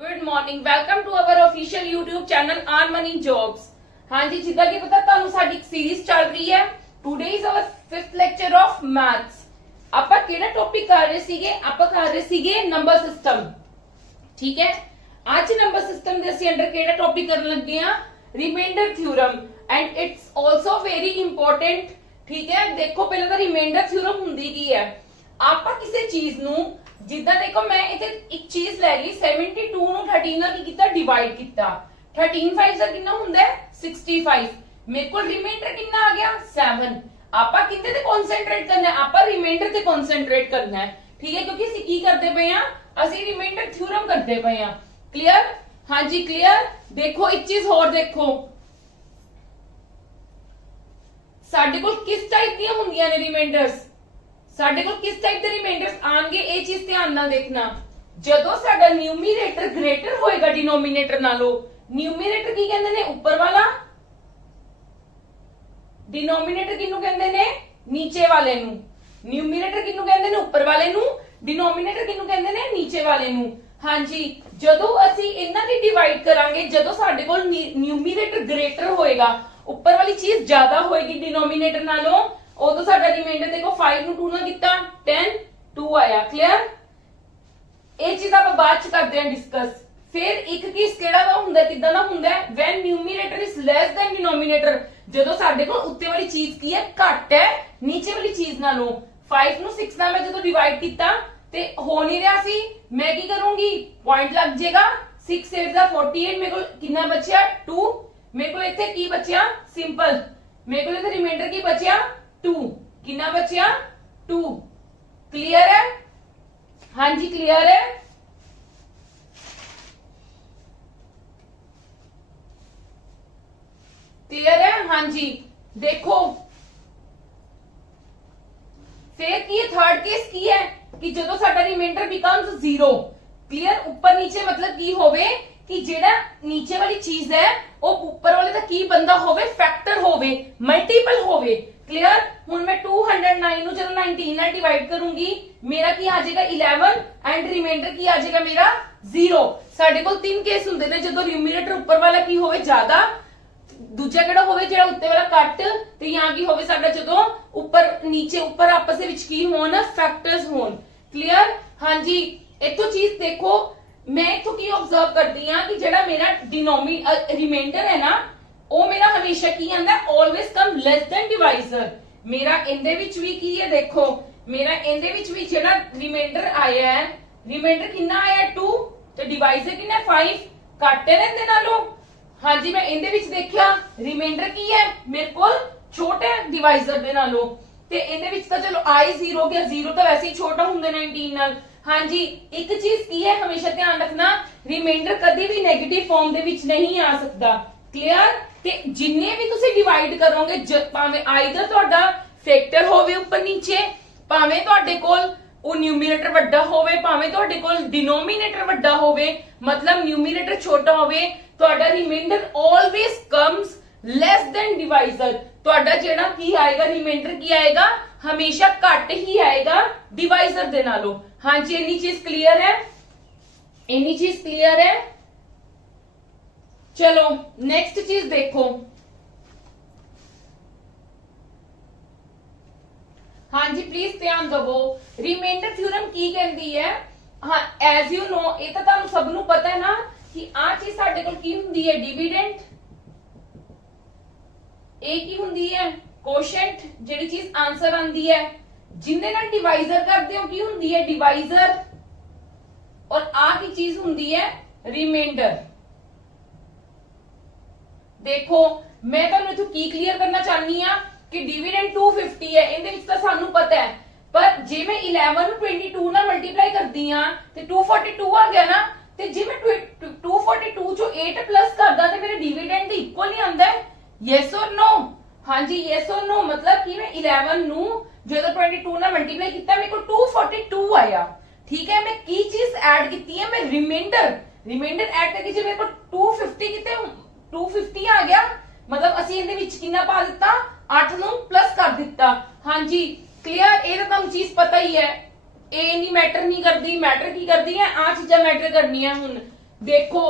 Good morning, welcome to our official YouTube channel earn money jobs. हाँ जी, जिदा कि पता ਤੁਹਾਨੂੰ ਸਾਡੀ ਇੱਕ ਸੀਰੀਜ਼ ਚੱਲ ਰਹੀ ਹੈ। Today is our 5th lecture of maths. ਆਪਾਂ ਕਿਹੜਾ ਟੌਪਿਕ ਕਰ ਰਹੇ ਸੀਗੇ? ਆਪਾਂ ਕਰ ਰਹੇ ਸੀਗੇ ਨੰਬਰ ਸਿਸਟਮ। ਠੀਕ ਹੈ, ਅੱਜ ਨੰਬਰ ਸਿਸਟਮ ਦੇ ਅਸੀਂ ਅੰਡਰ ਕਿਹੜਾ ਟੌਪਿਕ ਕਰਨ ਲੱਗੇ ਆ? Reminder theorem and it's also very important. ਠੀਕ ਹੈ, ਦੇਖੋ ਪਹਿਲਾਂ ਤਾਂ ਰਿਮਾਈਂਡਰ ਥਿਊਰਮ ਹੁੰਦੀ ਕੀ ਹੈ। ਆਪਾਂ ਕਿਸੇ ਚੀਜ਼ ਨੂੰ ਜਿੱਦਾਂ ਦੇਖੋ ਮੈਂ ਇੱਥੇ ਇੱਕ ਚੀਜ਼ ਲੈ ਲਈ 72 ਨੂੰ 13 ਨਾਲ ਕੀ ਕੀਤਾ? ਡਿਵਾਈਡ ਕੀਤਾ। 13 5 ਦਾ ਕਿੰਨਾ ਹੁੰਦਾ ਹੈ? 65। ਮੇਰੇ ਕੋਲ ਰਿਮਾਈਂਡਰ ਕਿੰਨਾ ਆ ਗਿਆ? 7। ਆਪਾਂ ਕਿਤੇ ਤੇ ਕਨਸੈਂਟਰੇਟ ਕਰਨਾ ਹੈ? ਆਪਾਂ ਰਿਮਾਈਂਡਰ ਤੇ ਕਨਸੈਂਟਰੇਟ ਕਰਨਾ ਹੈ। ਠੀਕ ਹੈ, ਕਿਉਂਕਿ ਅਸੀਂ ਕੀ ਕਰਦੇ ਪਏ ਆ? ਅਸੀਂ ਰਿਮਾਈਂਡਰ ਥਿਊਰਮ ਕਰਦੇ ਪਏ ਆ। ਕਲੀਅਰ? ਹਾਂਜੀ ਕਲੀਅਰ। ਦੇਖੋ ਇੱਕ ਚੀਜ਼ ਹੋਰ ਦੇਖੋ, ਸਾਡੇ ਕੋਲ ਕਿਸ ਟਾਈਪ ਦੀਆਂ ਹੁੰਦੀਆਂ ਨੇ ਰਿਮਾਈਂਡਰਸ? ਸਾਡੇ ਕੋਲ ਕਿਸ ਟਾਈਪ ਦੇ ਰਿਮਾਈਂਡਰਸ ਆਣਗੇ? ਇਹ ਚੀਜ਼ ਧਿਆਨ ਨਾਲ ਦੇਖਣਾ। ਜਦੋਂ ਸਾਡਾ ਨਿਊਮੀਰੇਟਰ ਗ੍ਰੇਟਰ ਹੋਏਗਾ ਡਿਨੋਮੀਨੇਟਰ ਨਾਲੋਂ, ਨਿਊਮੀਰੇਟਰ ਕੀ ਕਹਿੰਦੇ ਨੇ? ਉੱਪਰ ਵਾਲਾ। ਡਿਨੋਮੀਨੇਟਰ ਕਿਹਨੂੰ ਕਹਿੰਦੇ ਨੇ? ਨੀਚੇ ਵਾਲੇ ਨੂੰ। ਨਿਊਮੀਰੇਟਰ ਕਿਹਨੂੰ ਕਹਿੰਦੇ ਨੇ? ਉੱਪਰ ਵਾਲੇ ਨੂੰ। ਡਿਨੋਮੀਨੇਟਰ ਕਿਹਨੂੰ ਕਹਿੰਦੇ ਨੇ? ਨੀਚੇ ਵਾਲੇ ਨੂੰ। ਹਾਂਜੀ, ਜਦੋਂ ਅਸੀਂ ਇਹਨਾਂ ਦੀ ਡਿਵਾਈਡ ਕਰਾਂਗੇ, ਜਦੋਂ ਸਾਡੇ ਕੋਲ ਨਿਊਮੀਰੇਟਰ ਗ੍ਰੇਟਰ ਹੋਏਗਾ, ਉੱਪਰ ਵਾਲੀ ਚੀਜ਼ ਜ਼ਿਆਦਾ ਹੋਏਗੀ ਡਿਨੋਮੀਨੇਟਰ ਨਾਲੋਂ, ਉਦੋਂ ਸਾਡਾ ਰਿਮਾਈਂਡਰ ਦੇਖੋ 5 ਨੂੰ 2 ਨਾਲ ਕੀਤਾ 10 2 ਆਇਆ। ਕਲੀਅਰ? ਇਹ ਚੀਜ਼ ਆਪਾਂ ਬਾਅਦ ਚ ਕਰਦੇ ਹਾਂ ਡਿਸਕਸ। ਫਿਰ ਇੱਕ ਕੇਸ ਕਿਹੜਾ ਦਾ ਹੁੰਦਾ, ਕਿਦਾਂ ਦਾ ਹੁੰਦਾ ਹੈ? Van ਨਿਊਮੀਰੇਟਰ is less then denominator, ਜਦੋਂ ਸਾਡੇ ਕੋਲ ਉੱਤੇ ਵਾਲੀ ਚੀਜ਼ ਕੀ ਹੈ? ਘੱਟ ਹੈ ਨੀਚੇ ਵਾਲੀ ਚੀਜ਼ ਨਾਲੋਂ। 5 ਨੂੰ 6 ਨਾਲ ਮੈਂ ਜਦੋਂ ਡਿਵਾਈਡ ਕੀਤਾ ਤੇ ਹੋ ਨਹੀਂ ਰਿਹਾ ਸੀ, ਮੈਂ ਕੀ ਕਰੂੰਗੀ? ਪੁਆਇੰਟ ਲੱਗ ਜਾਏਗਾ। 6 8 ਦਾ 48, ਮੇਰੇ ਕੋਲ ਕਿੰਨਾ ਬਚਿਆ? 2। ਮੇਰੇ ਕੋਲ ਇੱਥੇ ਕੀ ਬਚਿਆ? ਸਿੰਪਲ। ਮੇਰੇ ਕੋਲ ਇੱਥੇ ਰਿਮਾਈਂਡਰ ਕੀ ਬਚਿਆ? 2। ਕਿੰਨਾ ਬਚਿਆ? 2। ਕਲੀਅਰ ਹੈ? ਹਾਂਜੀ ਕਲੀਅਰ ਹੈ। क्लियर है? हाँ जी देखो, फिर की थर्ड केस की है कि जो साडा रिमाइंडर बिकम्स 0। क्लियर? ऊपर नीचे मतलब की होवे कि जेड़ा नीचे वाली चीज है वो ऊपर वाले दा की बंदा होवे? फैक्टर होवे, मल्टीपल होवे। क्लियर? हुन मैं 209 नु जब 19 नाल डिवाइड करूंगी, मेरा की आ जाएगा 11 एंड रिमाइंडर की आ जाएगा मेरा 0। साडे कोल 3 केस हुंदे ने, जदों रिमाइंडर ऊपर वाला की होवे ज्यादा, दूजा केड़ा होवे जेड़ा उत्ते वाला घट, ते यहां की होवे साडा जदों ऊपर नीचे ऊपर आपस दे विच की होण? फैक्टर्स होण। क्लियर? हां जी, इथों चीज देखो, मैं इथों की ऑब्जर्व करदी हां कि जेड़ा मेरा रिमाइंडर है ना, वो मेरा हमेशा की आंदा? Always come less than divisor. मेरा इंदे विच भी की है, देखो मेरा इंदे विच भी जेड़ा रिमाइंडर आया है, रिमाइंडर कितना आया? 2, ते डिवाइजर कितना? 5। घट है इहदे नालों। हाँ जी, मैं इंदे विच देखिया रिमाइंडर की है मेरे को छोटा है डिवाइजर दे नालों, ते इंदे विच तां चलो आई 0 गया। 0 तो वैसे ही छोटा हुंदा 19 नाल। हाँ जी, एक चीज की है हमेशा ध्यान रखना, रिमाइंडर कभी भी नेगेटिव फॉर्म दे विच नहीं आ सकता। क्लियर? ते जिन्ने भी तुसी डिवाइड करोगे, भावें आइदर तुहाडा फैक्टर होवे ऊपर नीचे, भावें तुहाडे कोल ਉਹ न्यूमरेटर ਵੱਡਾ ਹੋਵੇ, ਭਾਵੇਂ ਤੁਹਾਡੇ ਕੋਲ डिनोमिनेटर ਵੱਡਾ ਹੋਵੇ, मतलब न्यूमरेटर ਛੋਟਾ ਹੋਵੇ, ਤੁਹਾਡਾ remainder always comes less than divisor. ਤੁਹਾਡਾ ਜਿਹੜਾ ਕੀ ਆਏਗਾ ਰਿਮਾਈਂਡਰ ਕੀ ਆਏਗਾ? ਹਮੇਸ਼ਾ ਘੱਟ ਹੀ ਆਏਗਾ ਡਿਵਾਈਜ਼ਰ ਦੇ ਨਾਲੋਂ। ਹਾਂਜੀ, ਇੰਨੀ ਚੀਜ਼ ਕਲੀਅਰ ਹੈ? ਇੰਨੀ ਚੀਜ਼ ਕਲੀਅਰ ਹੈ? ਚਲੋ ਨੈਕਸਟ ਚੀਜ਼ ਦੇਖੋ। हाँ जी प्लीज ध्यान दवो, रिमाइंडर थ्योरम की कहती है? हाँ, एज यू नो, ये तो तुहानू सब नू पता है ना कि आ चीज साडे कोल की हुंदी है? डिविडेंड। ए की हुंदी है? कोशेंट। जेड़ी चीज आंसर आंदी है, जिन्ने नाल डिवाइजर करदे हो की हुंदी है? डिवाइजर। और आ की चीज हुंदी है? रिमाइंडर। देखो मैं तुहानू इथों की क्लियर करना चाहनी हां कि डिविडेंड 250 है, इहदे विच तां सानू पता है, पर जे मैं 11 ਨੂੰ 22 ਨਾਲ ਮਲਟੀਪਲਾਈ ਕਰਦੀ ਆ ਤੇ 242 ਆ ਗਿਆ ਨਾ, ਤੇ ਜੇ ਮੈਂ 242 ਚੋਂ 8 ਪਲੱਸ ਕਰਦਾ ਤੇ ਮੇਰੇ ਡਿਵੀਡੈਂਡ ਦੇ ਇਕੁਅਲ ਹੀ ਆਂਦਾ ਹੈ। Yes or no? ਹਾਂਜੀ ਯੈਸ অর ਨੋ, मतलब कि मैं 11 ਨੂੰ ਜਦੋਂ 22 ਨਾਲ ਮਲਟੀਪਲਾਈ ਕੀਤਾ ਮੇਰੇ ਕੋਲ 242 ਆਇਆ। ਠੀਕ ਹੈ, ਮੈਂ ਕੀ ਚੀਜ਼ ਐਡ ਕੀਤੀ ਹੈ? ਮੈਂ ਰਿਮਾਈਂਡਰ ਐਡ ਕਰਕੇ ਜੇ ਮੇਰੇ ਕੋਲ 250 ਕਿਤੇ 250 ਆ ਗਿਆ, मतलब ਅਸੀਂ ਇਹਦੇ ਵਿੱਚ ਕਿੰਨਾ ਪਾ ਦਿੱਤਾ? 8 ਨੂੰ ਪਲੱਸ ਕਰ ਦਿੱਤਾ। ਹਾਂਜੀ ਕਲੀਅਰ? ਇਹ ਤਾਂ ਤੁਹਾਨੂੰ ਚੀਜ਼ ਪਤਾ ਹੀ ਹੈ। ए नहीं मैटर नहीं करती, मैटर की करती है आ चीजा मैटर करनी है। हुन ਦੇਖੋ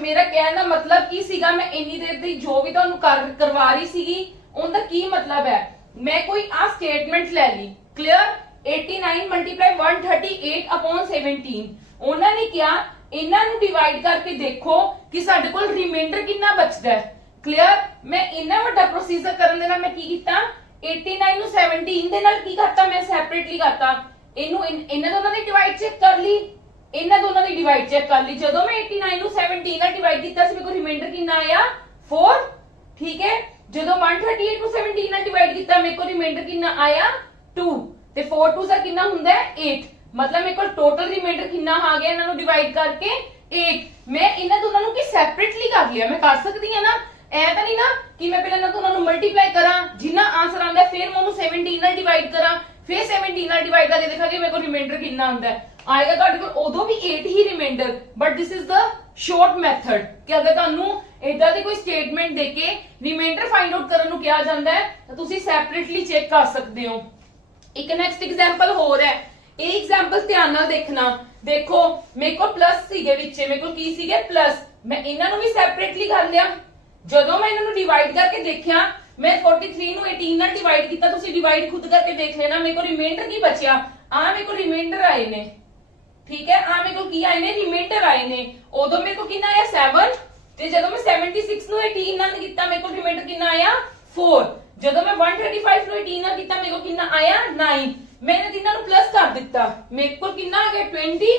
ਮੇਰਾ ਕਹਿਣ ਦਾ ਮਤਲਬ ਕੀ ਸੀਗਾ, ਮੈਂ ਇੰਨੀ ਦੇਰ ਦੀ ਜੋ ਵੀ ਤੁਹਾਨੂੰ ਕਰਵਾ ਰਹੀ ਸੀਗੀ ਉਹਦਾ ਕੀ ਮਤਲਬ ਹੈ, ਮੈਂ ਕੋਈ ਆ ਸਟੇਟਮੈਂਟ ਲੈ ਲਈ, ਕਲੀਅਰ। 89 ਮਲਟੀਪਲਾਈ 138 upon 17, ਉਹਨਾਂ ਨੇ ਕਿਹਾ ਇਹਨਾਂ ਨੂੰ ਡਿਵਾਈਡ ਕਰਕੇ ਦੇਖੋ ਕਿ ਸਾਡੇ ਕੋਲ ਰਿਮਾਈਂਡਰ ਕਿੰਨਾ ਬਚਦਾ ਹੈ, ਕਲੀਅਰ। ਮੈਂ ਇੰਨਾ ਵੱਡਾ ਪ੍ਰੋਸੀਜਰ ਕਰਨ ਦੇ ਨਾਲ ਮੈਂ ਕੀ ਕੀਤਾ, 89 ਨੂੰ 17 ਦੇ ਨਾਲ ਕੀ ਕਰਤਾ, ਮੈਂ ਸੈਪਰੇਟਲੀ ਕਰਤਾ, ਇਹਨੂੰ ਇਹਨਾਂ ਦੋਨਾਂ ਦੀ ਡਿਵਾਈਡ ਚੈੱਕ ਕਰ ਲਈ, ਇਹਨਾਂ ਦੋਨਾਂ ਦੀ ਡਿਵਾਈਡ ਚੈੱਕ ਕਰ ਲਈ। ਜਦੋਂ ਮੈਂ 89 ਨੂੰ 17 ਨਾਲ ਡਿਵਾਈਡ ਕੀਤਾ ਸੀ ਮੇਰੇ ਕੋਲ ਰਿਮਾਈਂਡਰ ਕਿੰਨਾ ਆਇਆ 4, ਠੀਕ ਹੈ। ਜਦੋਂ 138 ਨੂੰ 17 ਨਾਲ ਡਿਵਾਈਡ ਕੀਤਾ ਮੇਰੇ ਕੋਲ ਰਿਮਾਈਂਡਰ ਕਿੰਨਾ ਆਇਆ 2, ਤੇ 4 2 ਸਰ ਕਿੰਨਾ ਹੁੰਦਾ ਹੈ 8, ਮਤਲਬ ਮੇਰੇ ਕੋਲ ਟੋਟਲ ਰਿਮਾਈਂਡਰ ਕਿੰਨਾ ਆ ਗਿਆ ਇਹਨਾਂ ਨੂੰ ਡਿਵਾਈਡ ਕਰਕੇ 8। ਮੈਂ ਇਹਨਾਂ ਦੋਨਾਂ ਨੂੰ ਕੀ ਸੈਪਰੇਟਲੀ ਕਰ ਲਿਆ, ਮੈਂ ਕਰ ਸਕਦੀ ਹਾਂ ਨਾ, ਐ ਤਾਂ ਨਹੀਂ ਨਾ ਕਿ ਮੈਂ ਪਹਿਲਾਂ ਇਹਨਾਂ ਦੋਨਾਂ ਨੂੰ ਮਲਟੀਪਲਾਈ ਕਰਾਂ, ਜਿੰਨਾ ਆਨਸਰ ਆਉਂਦਾ ਫਿਰ ਮੈਂ ਉਹਨੂੰ 17 ਨਾਲ ਡਿਵਾਈਡ ਕਰਾਂ, ਫਿਰ 17 ਨਾਲ ਡਿਵਾਈਡ ਕਰਕੇ ਦੇਖਾਂਗੇ ਮੇਰੇ ਕੋਲ ਰਿਮਾਈਂਡਰ ਕਿੰਨਾ ਆਉਂਦਾ ਹੈ, ਆਏਗਾ ਤੁਹਾਡੇ ਕੋਲ ਉਦੋਂ ਵੀ 8 ਹੀ remainder. But this is the short method ਕਿ ਅਗਰ ਤੁਹਾਨੂੰ ਇਦਾਂ ਦੀ ਕੋਈ ਸਟੇਟਮੈਂਟ ਦੇ ਕੇ ਰਿਮਾਈਂਡਰ ਫਾਈਂਡ ਆਊਟ ਕਰਨ ਨੂੰ ਕਿਹਾ ਜਾਂਦਾ ਹੈ ਤਾਂ ਤੁਸੀਂ ਸੈਪਰੇਟਲੀ ਚੈੱਕ ਕਰ ਸਕਦੇ ਹੋ। ਇੱਕ ਨੈਕਸਟ ਐਗਜ਼ਾਮਪਲ ਹੋਰ ਹੈ, ਇਹ ਐਗਜ਼ਾਮਪਲ ਧਿਆਨ ਨਾਲ ਦੇਖਣਾ। ਦੇਖੋ ਮੇਰੇ ਕੋਲ ਪਲੱਸ ਸੀਗੇ ਵਿੱਚ, ਮੇਰੇ ਕੋਲ ਕੀ ਸੀਗੇ ਪਲੱਸ, ਮੈਂ ਇਹਨਾਂ ਨੂੰ ਵੀ ਸੈਪਰੇਟਲੀ ਕਰ ਲਿਆ। ਜਦੋਂ ਮੈਂ ਇਹਨਾਂ ਨੂੰ ਡਿਵਾਈਡ ਕਰਕੇ ਦੇਖਿਆ, ਮੈਂ 43 ਨੂੰ 18 ਨਾਲ ਡਿਵਾਈਡ ਕੀਤਾ, ਤੁਸੀਂ ਡਿਵਾਈਡ ਖੁਦ ਕਰਕੇ ਦੇਖ ਲੈਣਾ, ਮੇਰੇ ਕੋਲ ਰਿਮਾਈਂਡਰ ਕੀ ਬਚਿਆ, ਆ ਮੇਰੇ ਕੋਲ ਰਿਮਾਈਂਡਰ ਆਏ ਨੇ, ਠੀਕ ਹੈ, ਆ ਮੇਰੇ ਕੋਲ ਕੀ ਆਏ ਨੇ ਰਿਮਾਈਂਡਰ ਆਏ ਨੇ। ਉਦੋਂ ਮੇਰੇ ਕੋਲ ਕਿੰਨਾ ਆਇਆ 7, ਤੇ ਜਦੋਂ ਮੈਂ 76 ਨੂੰ 18 ਨਾਲ ਕੀਤਾ ਮੇਰੇ ਕੋਲ ਰਿਮਾਈਂਡਰ ਕਿੰਨਾ ਆਇਆ 4। ਜਦੋਂ ਮੈਂ 135 ਨੂੰ 18 ਨਾਲ ਕੀਤਾ ਮੇਰੇ ਕੋਲ ਕਿੰਨਾ ਆਇਆ 9। ਮੈਂ ਇਹਨਾਂ ਤਿੰਨਾਂ ਨੂੰ ਪਲੱਸ ਕਰ ਦਿੱਤਾ, ਮੇਰੇ ਕੋਲ ਕਿੰਨਾ ਆ ਗਿਆ 20,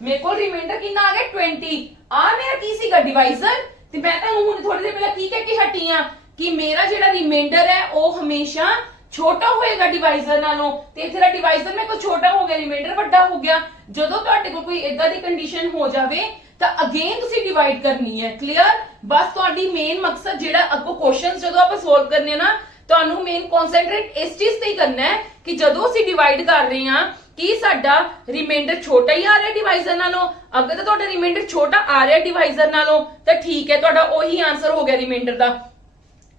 ਮੇਰੇ ਕੋਲ ਰਿਮਾਈਂਡਰ ਕਿੰਨਾ ਆ ਗਿਆ 20। ਆ ਮੇਰਾ ਕੀ ਸੀਗਾ ਡਿਵਾਈਜ਼ਰ, ਤੇ ਮੈਂ ਤੁਹਾਨੂੰ ਹੁਣ ਥੋੜੀ ਦੇਰ ਪਹਿਲਾਂ ਕੀ ਕਹਿ ਕੇ ਹਟੀ ਆ ਕਿ ਮੇਰਾ ਜਿਹੜਾ ਰਿਮਾਈਂਡਰ ਹੈ ਉਹ ਹਮੇਸ਼ਾ ਛੋਟਾ ਹੋਏਗਾ ਡਿਵਾਈਜ਼ਰ ਨਾਲੋਂ, ਤੇ ਤੇਰਾ ਡਿਵਾਈਜ਼ਰ ਮੇਰੇ ਕੋਲ ਛੋਟਾ ਹੋ ਗਿਆ, ਰਿਮਾਈਂਡਰ ਵੱਡਾ ਹੋ ਗਿਆ। ਜਦੋਂ ਤੁਹਾਡੇ ਕੋਲ ਕੋਈ ਇਦਾਂ ਦੀ ਕੰਡੀਸ਼ਨ ਹੋ ਜਾਵੇ ਤਾਂ ਅਗੇਨ ਤੁਸੀਂ ਡਿਵਾਈਡ ਕਰਨੀ ਹੈ, ਕਲੀਅਰ। ਬਸ ਤੁਹਾਡੀ ਮੇਨ ਮਕਸਦ ਜਿਹੜਾ ਅੱਗੋਂ ਕੁਐਸਚਨਸ ਜਦੋਂ ਆਪਾਂ ਸੋਲਵ ਕਰਨੇ ਨਾ, ਤੁਹਾਨੂੰ ਮੇਨ ਕਨਸੈਂਟਰੇਟ ਇਸ ਚੀਜ਼ ਤੇ ਹੀ ਕਰਨਾ ਹੈ ਕਿ ਜਦੋਂ ਅਸੀਂ ਡਿਵਾਈਡ ਕਰ ਰਹੇ ਹਾਂ ਕਿ ਸਾਡਾ ਰਿਮਾਈਂਡਰ ਛੋਟਾ ਹੀ ਆ ਰਿਹਾ ਡਿਵਾਈਜ਼ਰ ਨਾਲੋਂ। ਅਗਰ ਤਾਂ ਤੁਹਾਡਾ ਰਿਮਾਈਂਡਰ ਛੋਟਾ ਆ ਰਿਹਾ ਡਿਵਾਈਜ਼ਰ ਨਾਲੋਂ ਤਾਂ ਠੀਕ ਹੈ, ਤੁਹਾਡਾ ਉਹੀ ਆਨਸਰ ਹੋ ਗਿਆ ਰਿਮਾਈਂਡਰ ਦਾ।